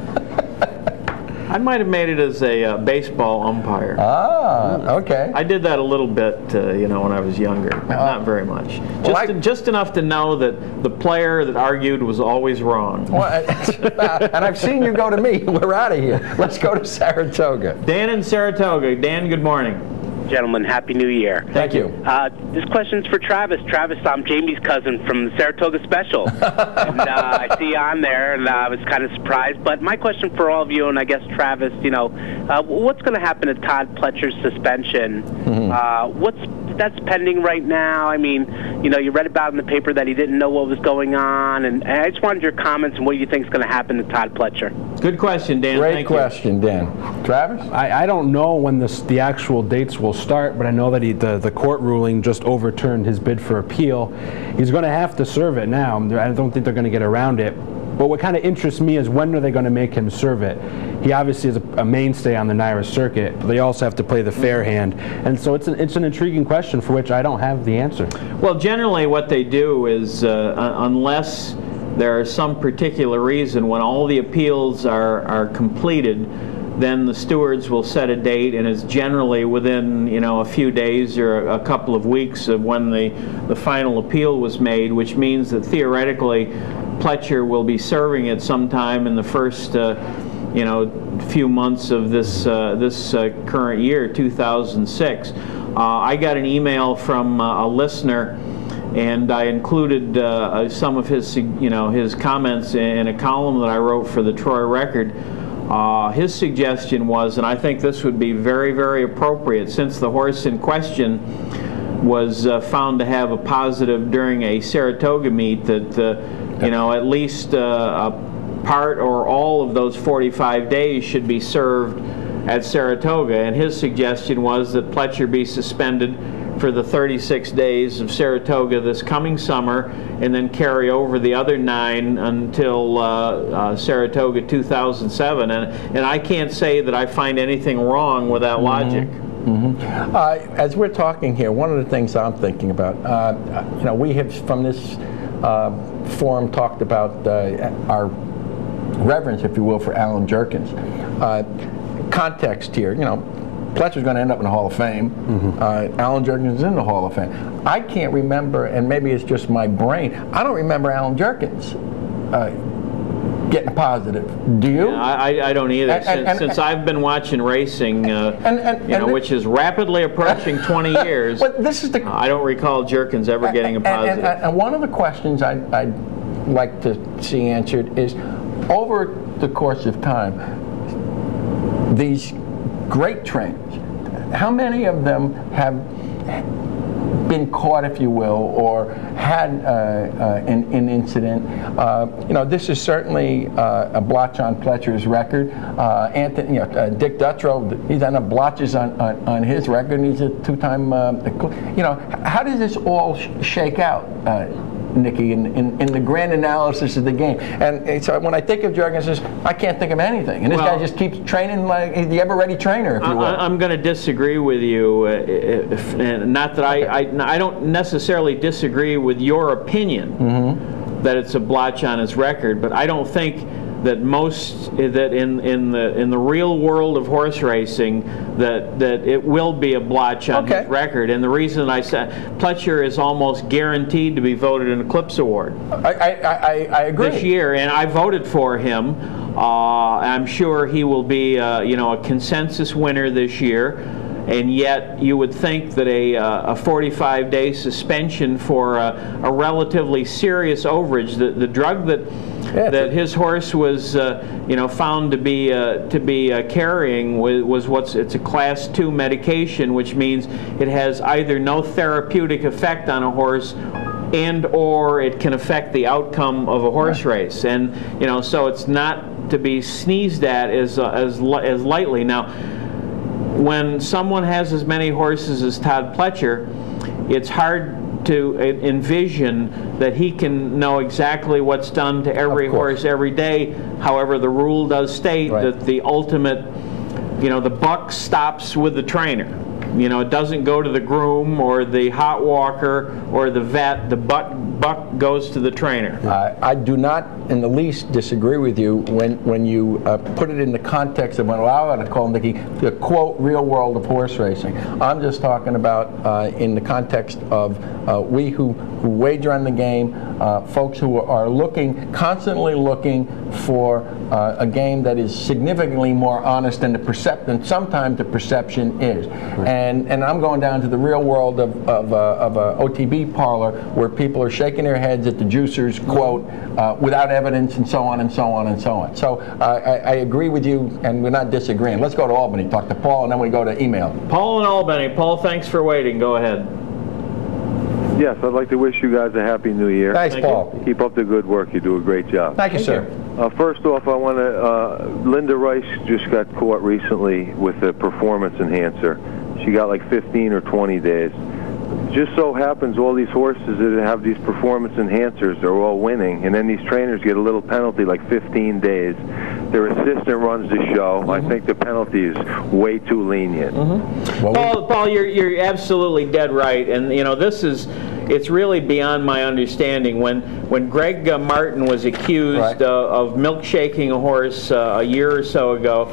I might have made it as a baseball umpire. Ah, okay. I did that a little bit, you know, when I was younger. Not very much. Just enough to know that the player that argued was always wrong. Well, and I've seen you go to me. We're out of here. Let's go to Saratoga. Dan in Saratoga. Dan, good morning. Gentlemen, Happy New Year. Thank you. This question's for Travis. Travis, I'm Jamie's cousin from the Saratoga Special. And I see you on there, and I was kind of surprised. But my question for all of you, and I guess Travis, you know, what's going to happen to Todd Pletcher's suspension? That's pending right now. I mean, you know, you read about in the paper that he didn't know what was going on, and I just wanted your comments on what you think is going to happen to Todd Pletcher. Good question, Dan. Great question, Dan. Travis? I don't know when the actual dates will start, but I know that the court ruling just overturned his bid for appeal. He's going to have to serve it now. I don't think they're going to get around it. But what kind of interests me is when are they going to make him serve it? He obviously is a mainstay on the NYRA circuit, but they also have to play the fair hand. And so it's an intriguing question for which I don't have the answer. Well, generally what they do is, unless there is some particular reason, when all the appeals are completed, then the stewards will set a date, and it's generally within, you know, a few days or a couple of weeks of when the final appeal was made, which means that theoretically Pletcher will be serving it sometime in the first you know, few months of this current year, 2006. I got an email from a listener, and I included some of his, you know, his comments in a column that I wrote for the Troy Record. His suggestion was, and I think this would be very, very appropriate, since the horse in question was found to have a positive during a Saratoga meet, that you know, at least a part or all of those 45 days should be served at Saratoga. And his suggestion was that Pletcher be suspended for the 36 days of Saratoga this coming summer, and then carry over the other 9 until Saratoga 2007. And I can't say that I find anything wrong with that logic. As we're talking here, one of the things I'm thinking about, you know, we have from this forum talked about our reverence, if you will, for Alan Jerkins. Context here, you know, Pletcher's going to end up in the Hall of Fame. Alan Jerkins is in the Hall of Fame. I can't remember, and maybe it's just my brain, I don't remember Alan Jerkins getting positive. Do you? Yeah, I don't either. Since I've been watching racing, you know, which is rapidly approaching 20 years, but this is I don't recall Jerkins ever getting a positive. And one of the questions I'd like to see answered is, over the course of time, these great trainers, how many of them have been caught, if you will, or had an incident? You know, this is certainly a blotch on Pletcher's record. Anthony, Dick Dutrow, he's on a blotches on his record, and he's a 2-time. You know, how does this all shake out, Nikki, in the grand analysis of the game? And so when I think of Jerkins, I can't think of anything. And this guy just keeps training like the ever-ready trainer, if you will. I'm going to disagree with you. Not that I don't necessarily disagree with your opinion that it's a blotch on his record, but I don't think that in the real world of horse racing that it will be a blotch on his record. And the reason I said Pletcher is almost guaranteed to be voted an Eclipse Award. I agree. This year, and I voted for him. I'm sure he will be you know, a consensus winner this year. And yet you would think that a 45-day suspension for a relatively serious overage, the drug that his horse was you know, found to be carrying was it's a class 2 medication, which means it has either no therapeutic effect on a horse and or it can affect the outcome of a horse race. And you know, so it's not to be sneezed at as lightly. Now, when someone has as many horses as Todd Pletcher, it's hard to envision that he can know exactly what's done to every horse every day. However, the rule does state that the ultimate, you know, the buck stops with the trainer. You know, it doesn't go to the groom or the hot walker or the vet. The buck buck goes to the trainer. I do not in the least disagree with you when you put it in the context of what I would call, Nikki, the quote real world of horse racing. I'm just talking about in the context of we who wager on the game, folks who are constantly looking for a game that is significantly more honest than sometimes the perception is. Right. And I'm going down to the real world of a OTB parlor where people are shaking their heads at the juicers, quote, without evidence, and so on and so on and so on. So I agree with you, and we're not disagreeing. Let's go to Albany, talk to Paul, and then we go to email. Paul in Albany. Paul, thanks for waiting. Go ahead. Yes, I'd like to wish you guys a happy new year. Thanks, Paul. Keep up the good work. You do a great job. Thank you, sir. First off, I want to, Linda Rice just got caught recently with a performance enhancer. She got like 15 or 20 days. Just so happens all these horses that have these performance enhancers are all winning, and then these trainers get a little penalty, like 15 days. Their assistant runs the show. Mm-hmm. I think the penalty is way too lenient. Mm-hmm. Paul, you're absolutely dead right, and you know it's really beyond my understanding. When Greg Martin was accused of milkshaking a horse a year or so ago,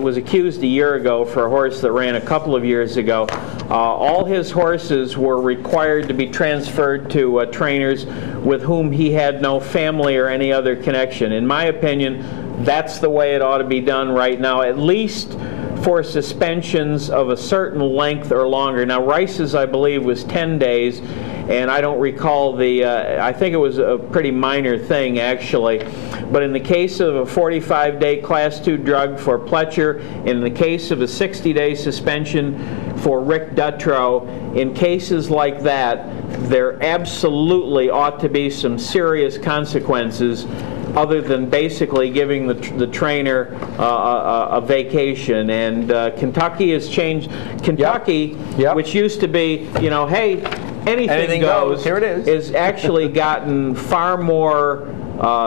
was accused a year ago for a horse that ran a couple of years ago, all his horses were required to be transferred to trainers with whom he had no family or any other connection. In my opinion, that's the way it ought to be done right now, at least for suspensions of a certain length or longer. Now, Rice's, I believe, was 10 days, and I don't recall I think it was a pretty minor thing, actually. But in the case of a 45-day Class II drug for Pletcher, in the case of a 60-day suspension for Rick Dutrow, in cases like that, there absolutely ought to be some serious consequences other than basically giving the trainer a vacation. And Kentucky has changed. Kentucky, which used to be, you know, hey, anything goes, here it is, actually gotten far more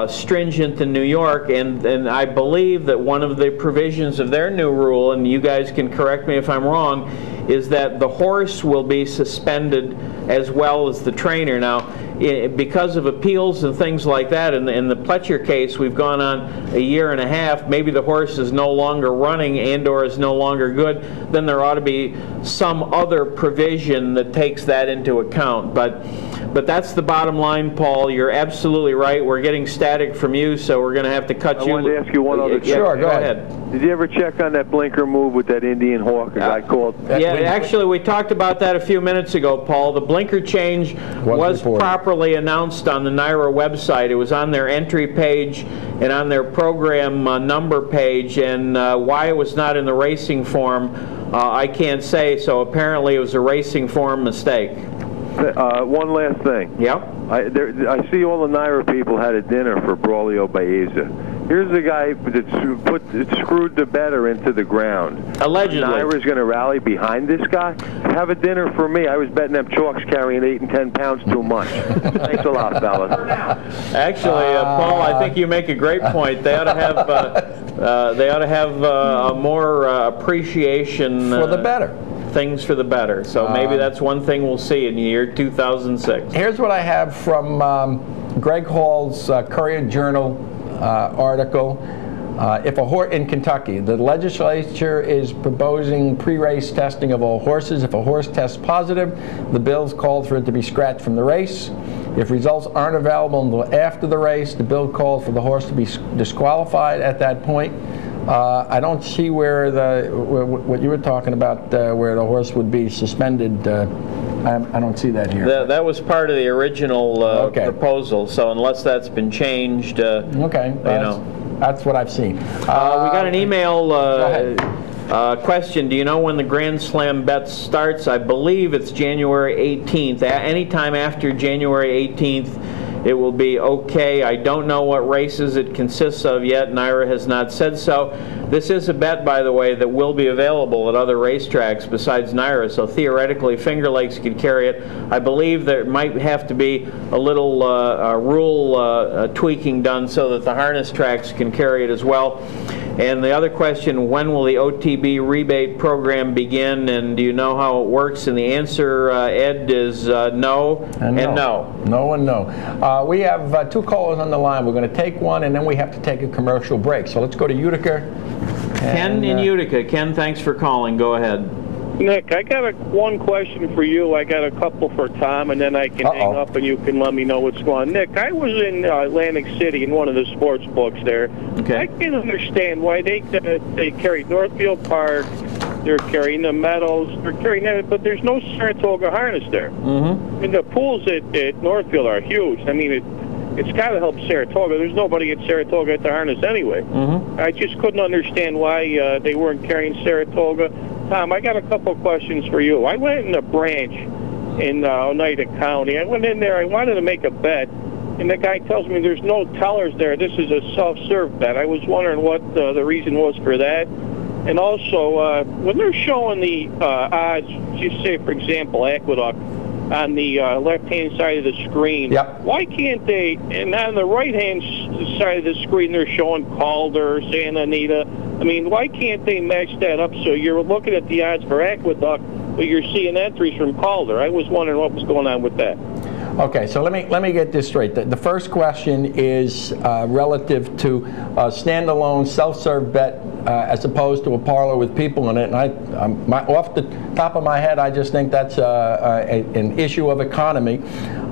stringent than New York, and I believe that one of the provisions of their new rule, and you guys can correct me if I'm wrong, is that the horse will be suspended as well as the trainer. Now, because of appeals and things like that, in the Pletcher case, we've gone on a year and a half. Maybe the horse is no longer running and/or is no longer good. Then there ought to be some other provision that takes that into account. But that's the bottom line, Paul. You're absolutely right. We're getting static from you, so we're going to have to cut you. I wanted to ask you one other question. Sure, go ahead. Did you ever check on that blinker move with that Indian hawk, as I called? Yeah, actually, we talked about that a few minutes ago, Paul. The blinker change was properly announced on the NYRA website. It was on their entry page and on their program number page, and why it was not in the racing form, I can't say, so apparently it was a racing form mistake. One last thing. Yep. I see all the NYRA people had a dinner for Braulio Baeza. Here's the guy that screwed the better into the ground. Allegedly. NYRA's going to rally behind this guy? Have a dinner for me. I was betting them chalks carrying 8 and 10 pounds too much. Thanks a lot, fellas. Actually, Paul, I think you make a great point. They ought to have a more appreciation for the better. Things for the better. So maybe that's one thing we'll see in the year 2006. Here's what I have from Greg Hall's Courier-Journal article. If a horse in Kentucky, the legislature is proposing pre-race testing of all horses. If a horse tests positive, the bill's called for it to be scratched from the race. If results aren't available until after the race, the bill calls for the horse to be disqualified at that point. I don't see where what you were talking about, where the horse would be suspended. I don't see that here. That was part of the original proposal. So unless that's been changed, that's what I've seen. We got an email question. Do you know when the Grand Slam bet starts? I believe it's January 18th. Anytime after January 18th it will be okay. I don't know what races it consists of yet. NYRA has not said so. This is a bet, by the way, that will be available at other racetracks besides NYRA, so theoretically Finger Lakes could carry it. I believe there might have to be a little rule tweaking done so that the harness tracks can carry it as well. And the other question, when will the OTB rebate program begin, and do you know how it works? And the answer, Ed, is no and no. No and no. We have 2 callers on the line. We're going to take one, and then we have to take a commercial break. So let's go to Utica. Ken in Utica. Ken, thanks for calling. Go ahead. Nick, I got one question for you. I got a couple for Tom, and then I can hang up and you can let me know what's going on. Nick, I was in Atlantic City in one of the sports books there. Okay. I can't understand why they carry Northfield Park, they're carrying the Meadows, they're carrying that, but there's no Saratoga harness there. Mm-hmm. And the pools at Northfield are huge. I mean, it's got to help Saratoga. There's nobody at Saratoga at the harness anyway. Mm-hmm. I just couldn't understand why they weren't carrying Saratoga. Tom, I got a couple questions for you. I went in a branch in Oneida County. I went in there. I wanted to make a bet, and the guy tells me there's no tellers there. This is a self-serve bet. I was wondering what the reason was for that. And also, when they're showing the odds, just say, for example, Aqueduct, on the left-hand side of the screen, why can't they, and on the right-hand side of the screen, they're showing Calder, Santa Anita. I mean, why can't they match that up so you're looking at the odds for Aqueduct, but you're seeing entries from Calder? I was wondering what was going on with that. Okay, so let me get this straight. The first question is relative to standalone self-serve bet as opposed to a parlor with people in it. And off the top of my head, I just think that's an issue of economy.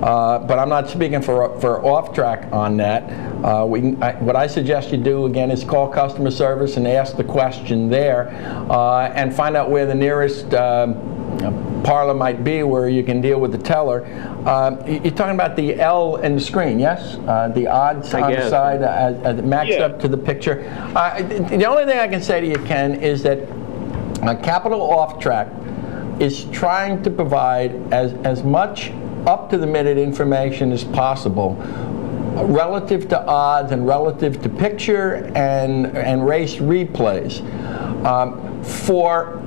But I'm not speaking for off-track on that. What I suggest you do, again, is call customer service and ask the question there and find out where the nearest parlor might be where you can deal with the teller. You're talking about the L in the screen, yes? The odds on the side matched up to the picture. The only thing I can say to you, Ken, is that Capital Off Track is trying to provide as much up-to-the-minute information as possible relative to odds and relative to picture and race replays for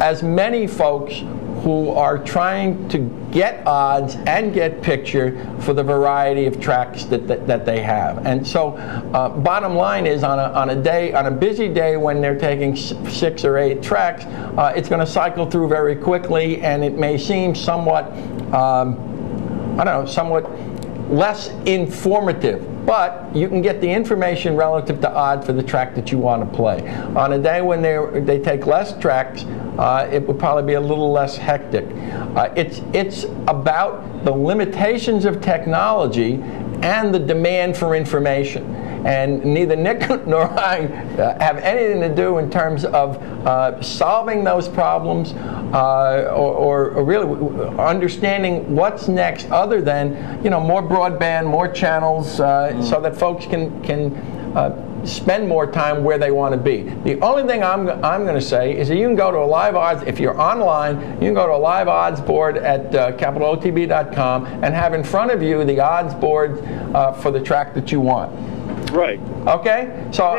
as many folks who are trying to get odds and get picture for the variety of tracks that they have. And so bottom line is on a busy day when they're taking 6 or 8 tracks, it's going to cycle through very quickly, and it may seem somewhat somewhat less informative, but you can get the information relative to odds for the track that you want to play. On a day when they take less tracks, it would probably be a little less hectic. It's about the limitations of technology and the demand for information. And neither Nick nor I have anything to do in terms of solving those problems or really understanding what's next, other than more broadband, more channels, so that folks can spend more time where they want to be. The only thing I'm going to say is that you can go to a live odds, if you're online, you can go to a live odds board at capitalotb.com and have in front of you the odds board for the track that you want. Right. Okay. So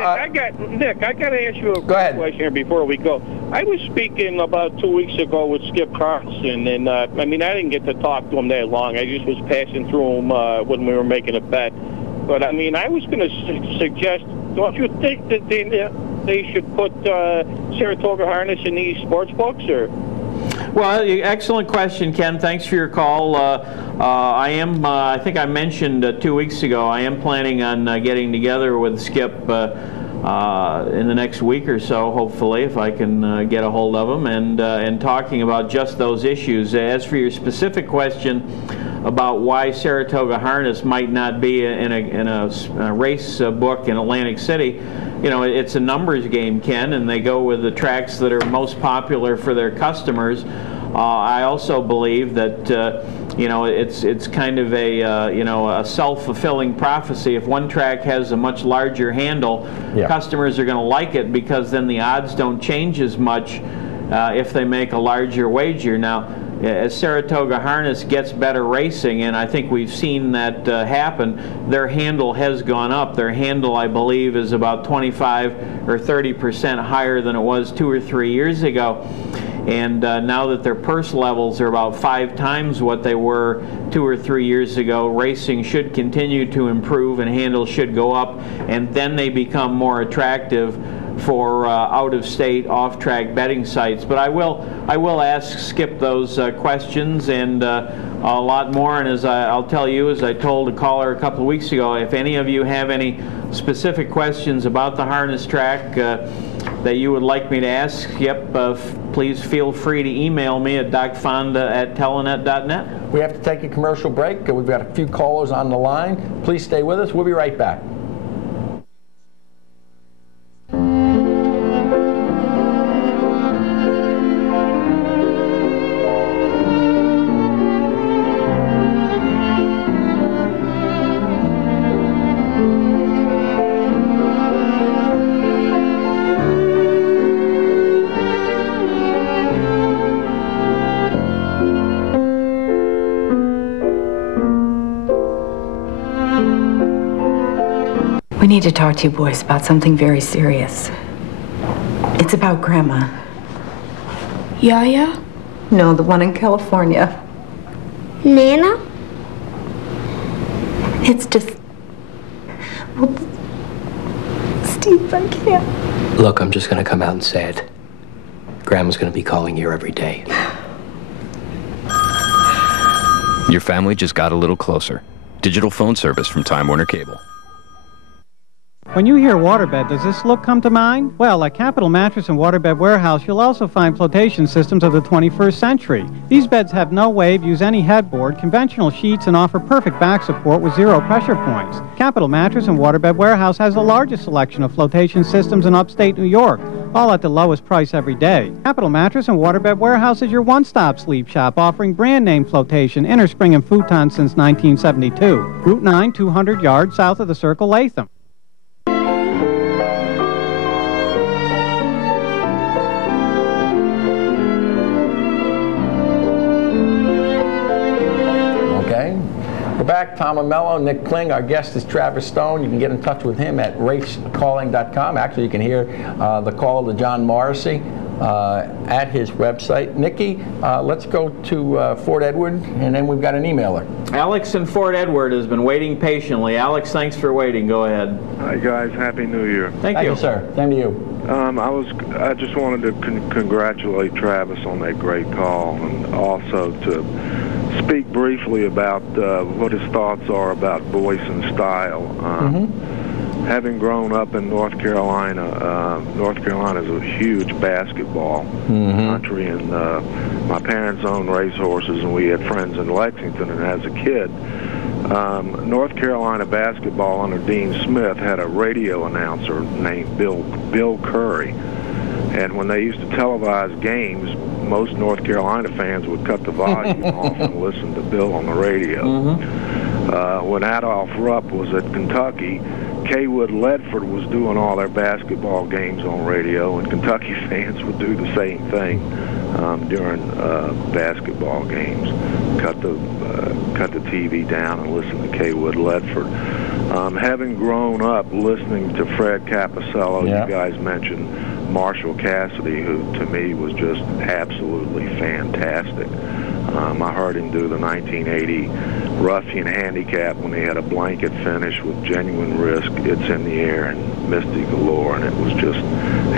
Nick, I got to ask you a question here before we go. I was speaking about 2 weeks ago with Skip Carlson, and I didn't get to talk to him that long. I just was passing through him when we were making a bet. But I was going to suggest, don't you think that they should put Saratoga harness in these sports books, or? Well, excellent question, Ken. Thanks for your call. I think I mentioned 2 weeks ago, I am planning on getting together with Skip in the next week or so, hopefully, if I can get a hold of him, and talking about just those issues. As for your specific question about why Saratoga harness might not be in a race book in Atlantic City, it's a numbers game, Ken, and they go with the tracks that are most popular for their customers. I also believe that it's kind of a self-fulfilling prophecy. If one track has a much larger handle, customers are going to like it, because then the odds don't change as much if they make a larger wager. Now, as Saratoga Harness gets better racing, and I think we've seen that happen, their handle has gone up. Their handle, I believe, is about 25 or 30% higher than it was 2 or 3 years ago. And now that their purse levels are about 5 times what they were 2 or 3 years ago, racing should continue to improve and handles should go up, and then they become more attractive for out-of-state, off-track betting sites. But I will ask Skip those questions and a lot more. And as I'll tell you, as I told a caller a couple of weeks ago, if any of you have any specific questions about the harness track that you would like me to ask, please feel free to email me at docfonda@telenet.net. We have to take a commercial break. We've got a few callers on the line. Please stay with us. We'll be right back. We need to talk to you boys about something very serious. It's about Grandma. Yaya? No, the one in California. Nana? It's just... Well, Steve, I can't. Look, I'm just gonna come out and say it. Grandma's gonna be calling here every day. Your family just got a little closer. Digital phone service from Time Warner Cable. When you hear waterbed, does this look come to mind? Well, at Capital Mattress and Waterbed Warehouse, you'll also find flotation systems of the 21st century. These beds have no wave, use any headboard, conventional sheets, and offer perfect back support with 0 pressure points. Capital Mattress and Waterbed Warehouse has the largest selection of flotation systems in upstate New York, all at the lowest price every day. Capital Mattress and Waterbed Warehouse is your one-stop sleep shop, offering brand-name flotation, innerspring, and futon since 1972. Route 9, 200 yards south of the Circle, Latham. We're back. Tom Amello, Nick Kling. Our guest is Travis Stone. You can get in touch with him at racecalling.com. Actually, you can hear the call to John Morrissey at his website. Nikki, let's go to Fort Edward, and then we've got an emailer. Alex in Fort Edward has been waiting patiently. Alex, thanks for waiting. Go ahead. Hi, guys. Happy New Year. Thank you, sir. Same to you. I just wanted to congratulate Travis on that great call, and also to speak briefly about what his thoughts are about voice and style. Having grown up in North Carolina is a huge basketball country, and my parents owned racehorses, and we had friends in Lexington. And as a kid, North Carolina basketball under Dean Smith had a radio announcer named Bill Curry. And when they used to televise games, most North Carolina fans would cut the volume off and listen to Bill on the radio. When Adolph Rupp was at Kentucky, Kaywood Ledford was doing all their basketball games on radio, and Kentucky fans would do the same thing during basketball games. Cut the TV down and listen to Kaywood Ledford. Having grown up listening to Fred Capicello, you guys mentioned Marshall Cassidy, who to me was just absolutely fantastic. I heard him do the 1980 Ruffian Handicap when he had a blanket finish with Genuine Risk, It's in the Air, and Misty Galore, and it was just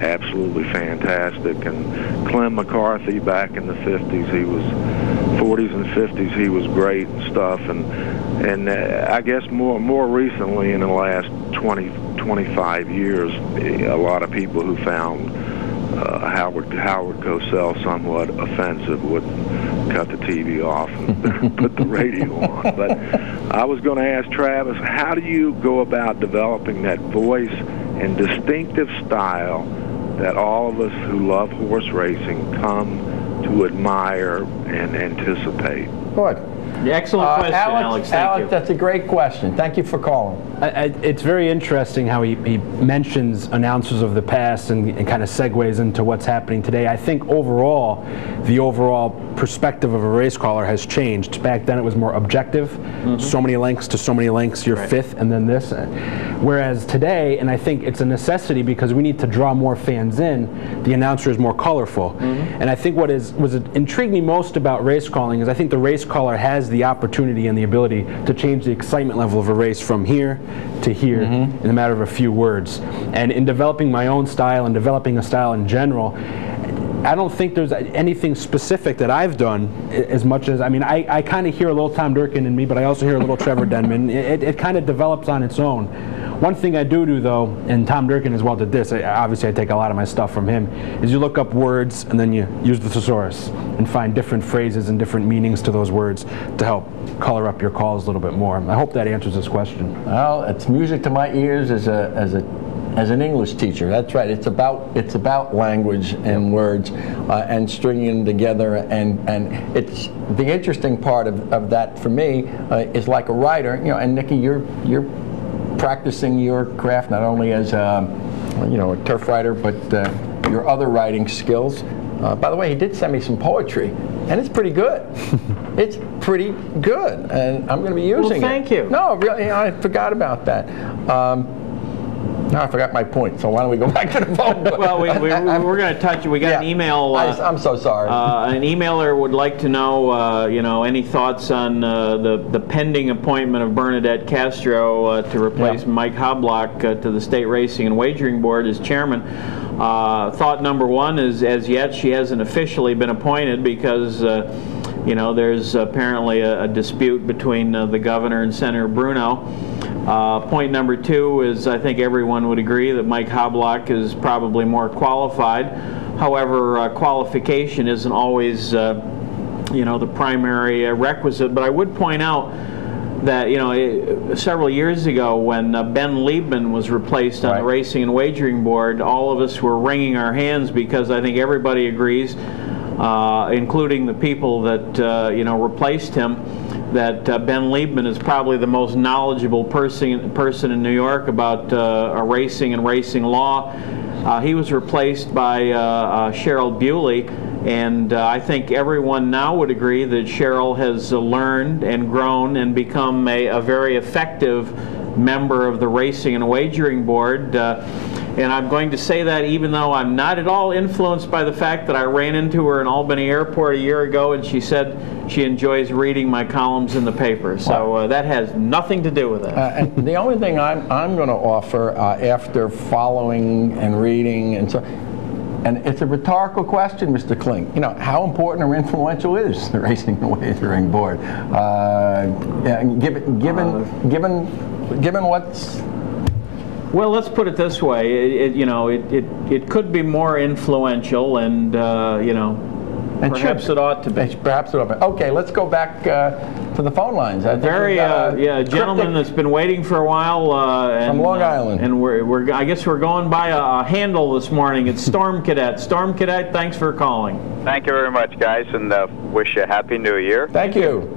absolutely fantastic. And Clem McCarthy back in the 50s, 40s and 50s, he was great and stuff. And I guess more recently, in the last 25 years, a lot of people who found Howard Cosell somewhat offensive would cut the TV off and put the radio on. But I was going to ask Travis, how do you go about developing that voice and distinctive style that all of us who love horse racing come to admire and anticipate? Good. Excellent question, Alex. Thank you. Alex, that's a great question. Thank you for calling. It's very interesting how he mentions announcers of the past and kind of segues into what's happening today. I think overall, the overall perspective of a race caller has changed. Back then it was more objective, so many lengths to so many lengths, you're fifth, and then this. Whereas today, and I think it's a necessity because we need to draw more fans in, the announcer is more colorful. And I think what intrigued me most about race calling is I think the race caller has the opportunity and the ability to change the excitement level of a race from here to here in a matter of a few words. And in developing my own style and developing a style in general, I don't think there's anything specific that I've done as much as, I mean, I kind of hear a little Tom Durkin in me, but I also hear a little Trevor Denman. It kind of develops on its own. One thing I do though, and Tom Durkin as well did this, obviously I take a lot of my stuff from him, is you look up words and then you use the thesaurus and find different phrases and different meanings to those words to help color up your calls a little bit more. I hope that answers this question. Well, it's music to my ears as an English teacher. That's right. It's about language and words and stringing them together. And it's the interesting part of that for me is like a writer. You know, and Nikki, you're practicing your craft not only as a turf writer, but your other writing skills. By the way, he did send me some poetry, and it's pretty good. It's pretty good, and I'm going to be using it. Well, thank you. No, really, I forgot about that. Now I forgot my point, so why don't we go back to the phone? Well, we're going to touch it. We got an email. I'm so sorry. An emailer would like to know, any thoughts on the pending appointment of Bernadette Castro to replace Mike Hoblock to the State Racing and Wagering Board as chairman. Thought number one is, as yet, she hasn't officially been appointed because, there's apparently a dispute between the governor and Senator Bruno. Point number two is I think everyone would agree that Mike Hoblock is probably more qualified. However, qualification isn't always, the primary requisite. But I would point out that, several years ago when Ben Liebman was replaced on the Racing and Wagering Board, all of us were wringing our hands because I think everybody agrees, including the people that, replaced him, that Ben Liebman is probably the most knowledgeable person in New York about racing and racing law. He was replaced by Cheryl Bewley, and I think everyone now would agree that Cheryl has learned and grown and become a very effective member of the Racing and Wagering Board. And I'm going to say that even though I'm not at all influenced by the fact that I ran into her in Albany Airport a year ago and she said she enjoys reading my columns in the paper. So that has nothing to do with it. And the only thing I'm going to offer after following and reading and so, and it's a rhetorical question, Mr. Klink. How important or influential is the Racing and Wagering Board? Given what's... Well, let's put it this way. It could be more influential, and perhaps it ought to be. Perhaps it ought to be. Okay, let's go back to the phone lines. A gentleman that's been waiting for a while. From Long Island. And I guess we're going by a handle this morning. It's Storm Cadet. Storm Cadet, thanks for calling. Thank you very much, guys, and wish you a Happy New Year. Thank you.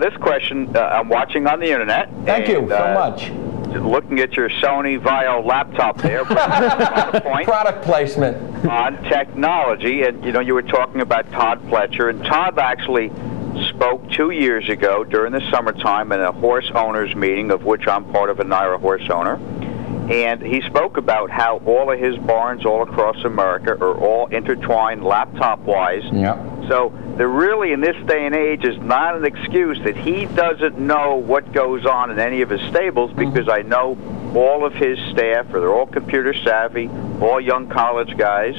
This question I'm watching on the internet. Thank you so much. Looking at your Sony Vaio laptop there, product placement on technology, and you were talking about Todd Pletcher, and Todd actually spoke 2 years ago during the summertime in a horse owners meeting, of which I'm part of a NYRA horse owner, and he spoke about how all of his barns all across America are all intertwined laptop-wise. Yeah. So there really, in this day and age, is not an excuse that he doesn't know what goes on in any of his stables, because I know all of his staff, they're all computer savvy, all young college guys,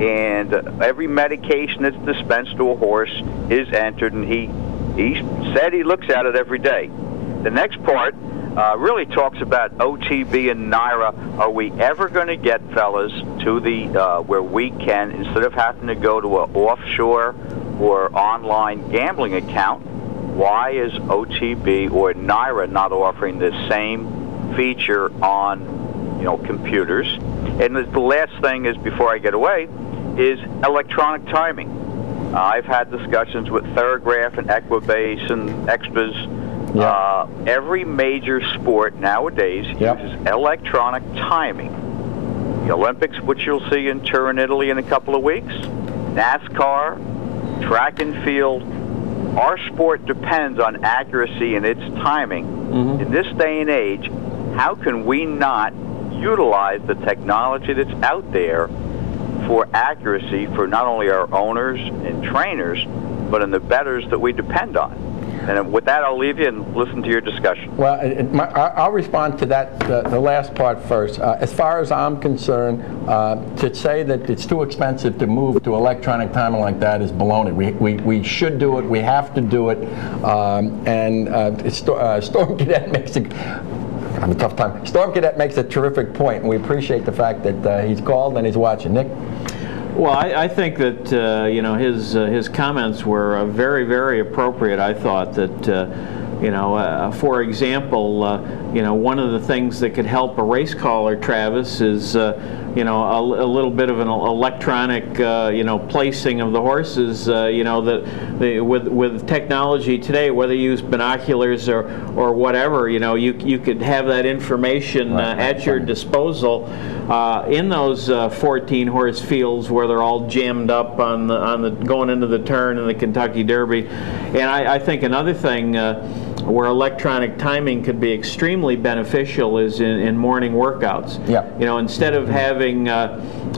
and every medication that's dispensed to a horse is entered, and he said he looks at it every day. The next part really talks about OTB and NYRA. Are we ever going to get, fellas, to the where we can, instead of having to go to an offshore or online gambling account, why is OTB or NYRA not offering the same feature on, computers? And the last thing is, before I get away, is electronic timing. I've had discussions with Theragraph and Equibase and Expos Every major sport nowadays uses electronic timing. The Olympics, which you'll see in Turin, Italy in a couple of weeks, NASCAR, track and field. Our sport depends on accuracy and its timing. In this day and age, how can we not utilize the technology that's out there for accuracy for not only our owners and trainers, but in the bettors that we depend on? And with that, I'll leave you and listen to your discussion. Well, I'll respond to that, the last part first. As far as I'm concerned, to say that it's too expensive to move to electronic timing like that is baloney. We should do it. We have to do it. Storm Cadet makes a... I'm having a tough time. Storm Cadet makes a terrific point, and we appreciate the fact that he's called and he's watching. Nick? Well, I think that you know, his comments were very, very appropriate. I thought that you know, for example, you know, one of the things that could help a race caller, Travis, is you know, a little bit of an electronic you know, placing of the horses. You know, with technology today, whether you use binoculars or whatever, you know, you could have that information at your disposal. In those 14-horse fields where they're all jammed up on the going into the turn in the Kentucky Derby. And I think another thing where electronic timing could be extremely beneficial is in morning workouts. You know, instead of having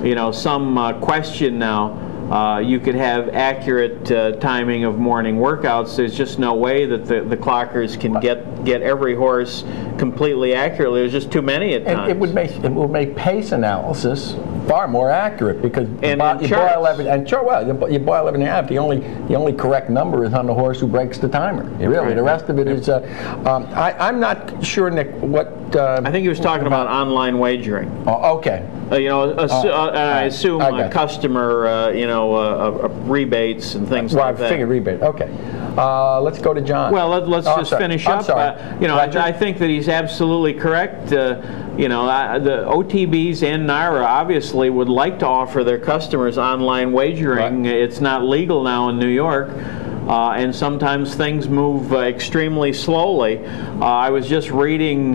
you know, some question now, you could have accurate timing of morning workouts. There's just no way that the clockers can get every horse completely accurately. There's just too many at times. It would make pace analysis far more accurate because you boil everything in half. The only correct number is on the horse who breaks the timer. Really, the rest of it is. I'm not sure, Nick, what. I think he was talking about online wagering. Oh, okay. You know, I assume customer, you know, rebates and things like that. Well, I figured rebate. Okay. Let's go to John. Well, let's just finish up. You know, I think that he's absolutely correct. You know, the OTBs and NYRA obviously would like to offer their customers online wagering. It's not legal now in New York. And sometimes things move extremely slowly. I was just reading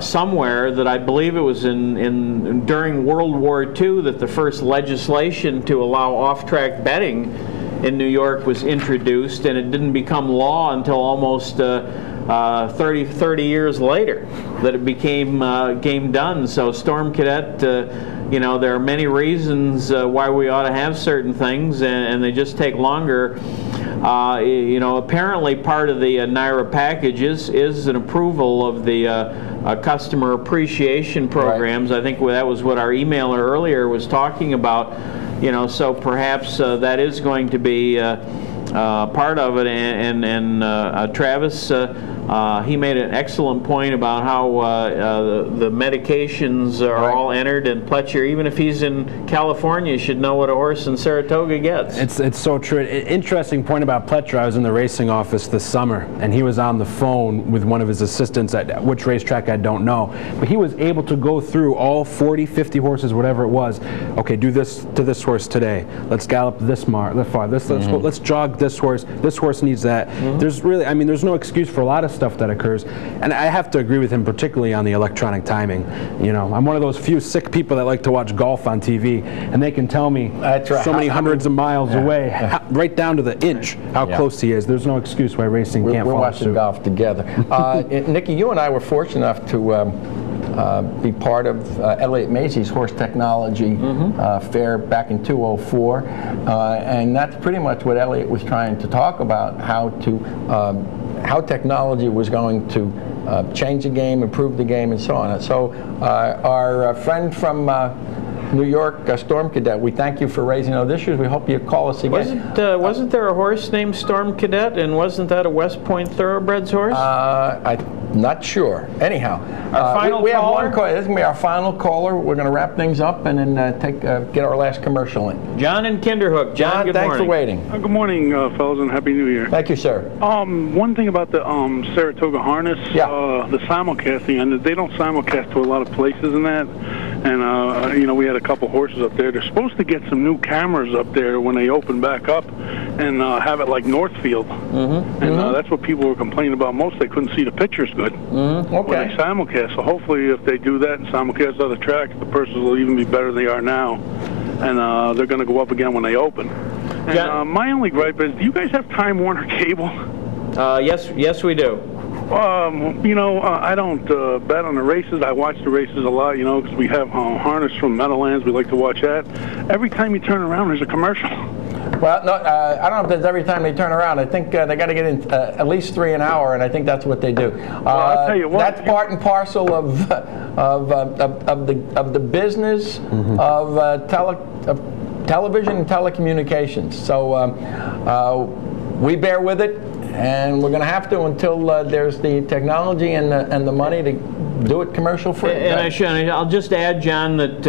somewhere that I believe it was during World War II that the first legislation to allow off-track betting in New York was introduced, and it didn't become law until almost 30 years later that it became game done. So Storm Cadet, you know, there are many reasons why we ought to have certain things, and they just take longer. You know, apparently part of the NYRA package is an approval of the customer appreciation programs. I think that was what our emailer earlier was talking about. You know, so perhaps that is going to be part of it. And Travis, he made an excellent point about how the medications are all entered, and Pletcher, even if he's in California, should know what a horse in Saratoga gets. It's so true. Interesting point about Pletcher. I was in the racing office this summer, and he was on the phone with one of his assistants at which racetrack I don't know, but he was able to go through all 40, 50 horses, whatever it was. Okay, do this to this horse today. Let's gallop this far. Let's jog this horse. This horse needs that. There's really, I mean, there's no excuse for a lot of stuff that occurs, and I have to agree with him, particularly on the electronic timing. You know, I'm one of those few sick people that like to watch golf on TV, and they can tell me so many hundreds of miles away, right down to the inch, how close he is. There's no excuse why racing can't follow suit. We're watching golf together. Nikki, you and I were fortunate enough to be part of Elliot Macy's Horse Technology Fair back in 2004, and that's pretty much what Elliot was trying to talk about, how technology was going to change the game, improve the game, and so on. So our friend from New York, Storm Cadet, we thank you for raising those issues. We hope you call us again. Wasn't there a horse named Storm Cadet, and wasn't that a West Point Thoroughbreds horse? I'm not sure. Anyhow, we have one caller. This is going to be our final caller. We're going to wrap things up and then get our last commercial in. John in Kinderhook. John, good thanks morning. for waiting. Good morning, fellas, and Happy New Year. Thank you, sir. One thing about the Saratoga harness, the simulcasting, and they don't simulcast to a lot of places in that. And, you know, we had a couple horses up there. They're supposed to get some new cameras up there when they open back up and have it like Northfield. And that's what people were complaining about most. They couldn't see the pictures good when they simulcast. So hopefully if they do that and simulcast other tracks, the purses will even be better than they are now. And they're going to go up again when they open. And my only gripe is, do you guys have Time Warner cable? Yes, we do. You know, I don't bet on the races. I watch the races a lot, you know, because we have harness from Meadowlands. We like to watch that. Every time you turn around, there's a commercial. Well, no, I don't know if that's every time they turn around. I think they got to get in at least 3 an hour, and I think that's what they do. Well, I'll tell you what. That's part and parcel of the business of television and telecommunications. So we bear with it. And we're going to have to until there's the technology and the money to do it commercial free. And I'll just add, John, that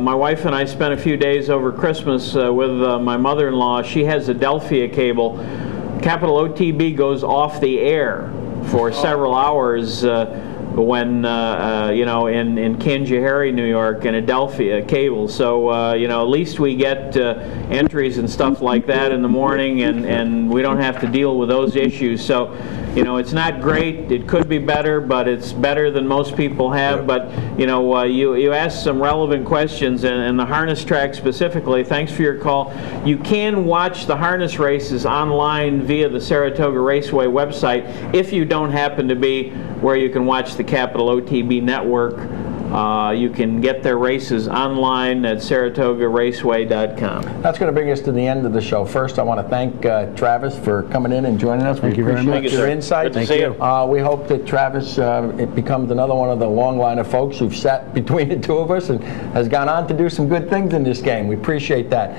my wife and I spent a few days over Christmas with my mother-in-law. She has Adelphia cable. Capital OTB goes off the air for several hours when you know, in Kanjahari, New York, and Adelphia cable. So you know, at least we get entries and stuff like that in the morning, and we don't have to deal with those issues. So you know, it's not great. It could be better, but it's better than most people have. But you know, you asked some relevant questions, and the harness track specifically. Thanks for your call. You can watch the harness races online via the Saratoga Raceway website if you don't happen to be where you can watch the Capital OTB network. You can get their races online at SaratogaRaceway.com. That's going to bring us to the end of the show. First, I want to thank Travis for coming in and joining us. Thank you very much. Your insight. Good to see you. We hope that Travis it becomes another one of the long line of folks who've sat between the two of us and has gone on to do some good things in this game. We appreciate that.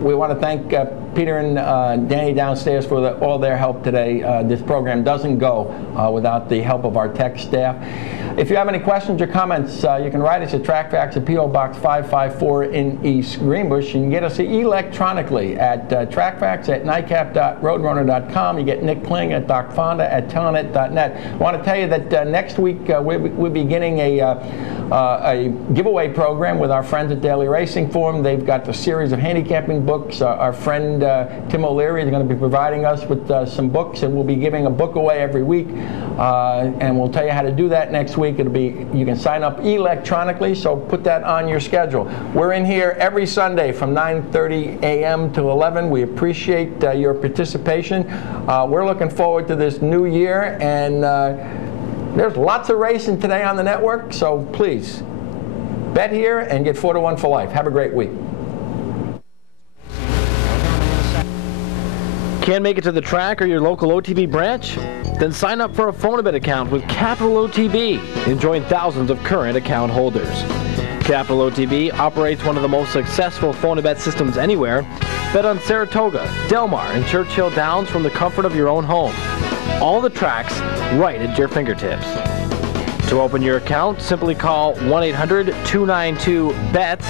We want to thank Peter and Danny downstairs for all their help today. This program doesn't go without the help of our tech staff. If you have any questions or comments, you can write us at TrackFacts at P.O. Box 554 in East Greenbush. You can get us electronically at TrackFacts at nightcap.roadrunner.com. You get Nick Kling at Doc Fonda at Telenet.net. I want to tell you that next week we're beginning a giveaway program with our friends at Daily Racing Forum. They've got a series of handicapping books. Our friend Tim O'Leary is going to be providing us with some books, and we'll be giving a book away every week. And we'll tell you how to do that next week. It'll be, you can sign up electronically, so put that on your schedule. We're in here every Sunday from 9:30 a.m. to 11. We appreciate your participation. We're looking forward to this new year, and there's lots of racing today on the network, so please bet here and get 4-to-1 for life. Have a great week. Can't make it to the track or your local OTB branch? Then sign up for a Phonabet account with Capital OTB and join thousands of current account holders. Capital OTB operates one of the most successful Phonabet systems anywhere. Bet on Saratoga, Del Mar, and Churchill Downs from the comfort of your own home. All the tracks right at your fingertips. To open your account, simply call 1-800-292-BETS.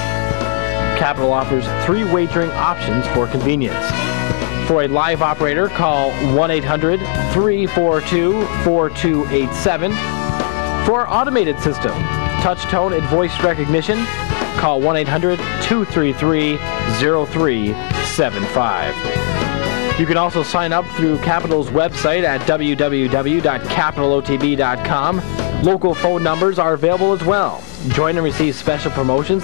Capital offers 3 wagering options for convenience. For a live operator, call 1-800-342-4287. For our automated system, touch tone and voice recognition, call 1-800-233-0375. You can also sign up through Capital's website at www.capitalotb.com. Local phone numbers are available as well. Join and receive special promotions.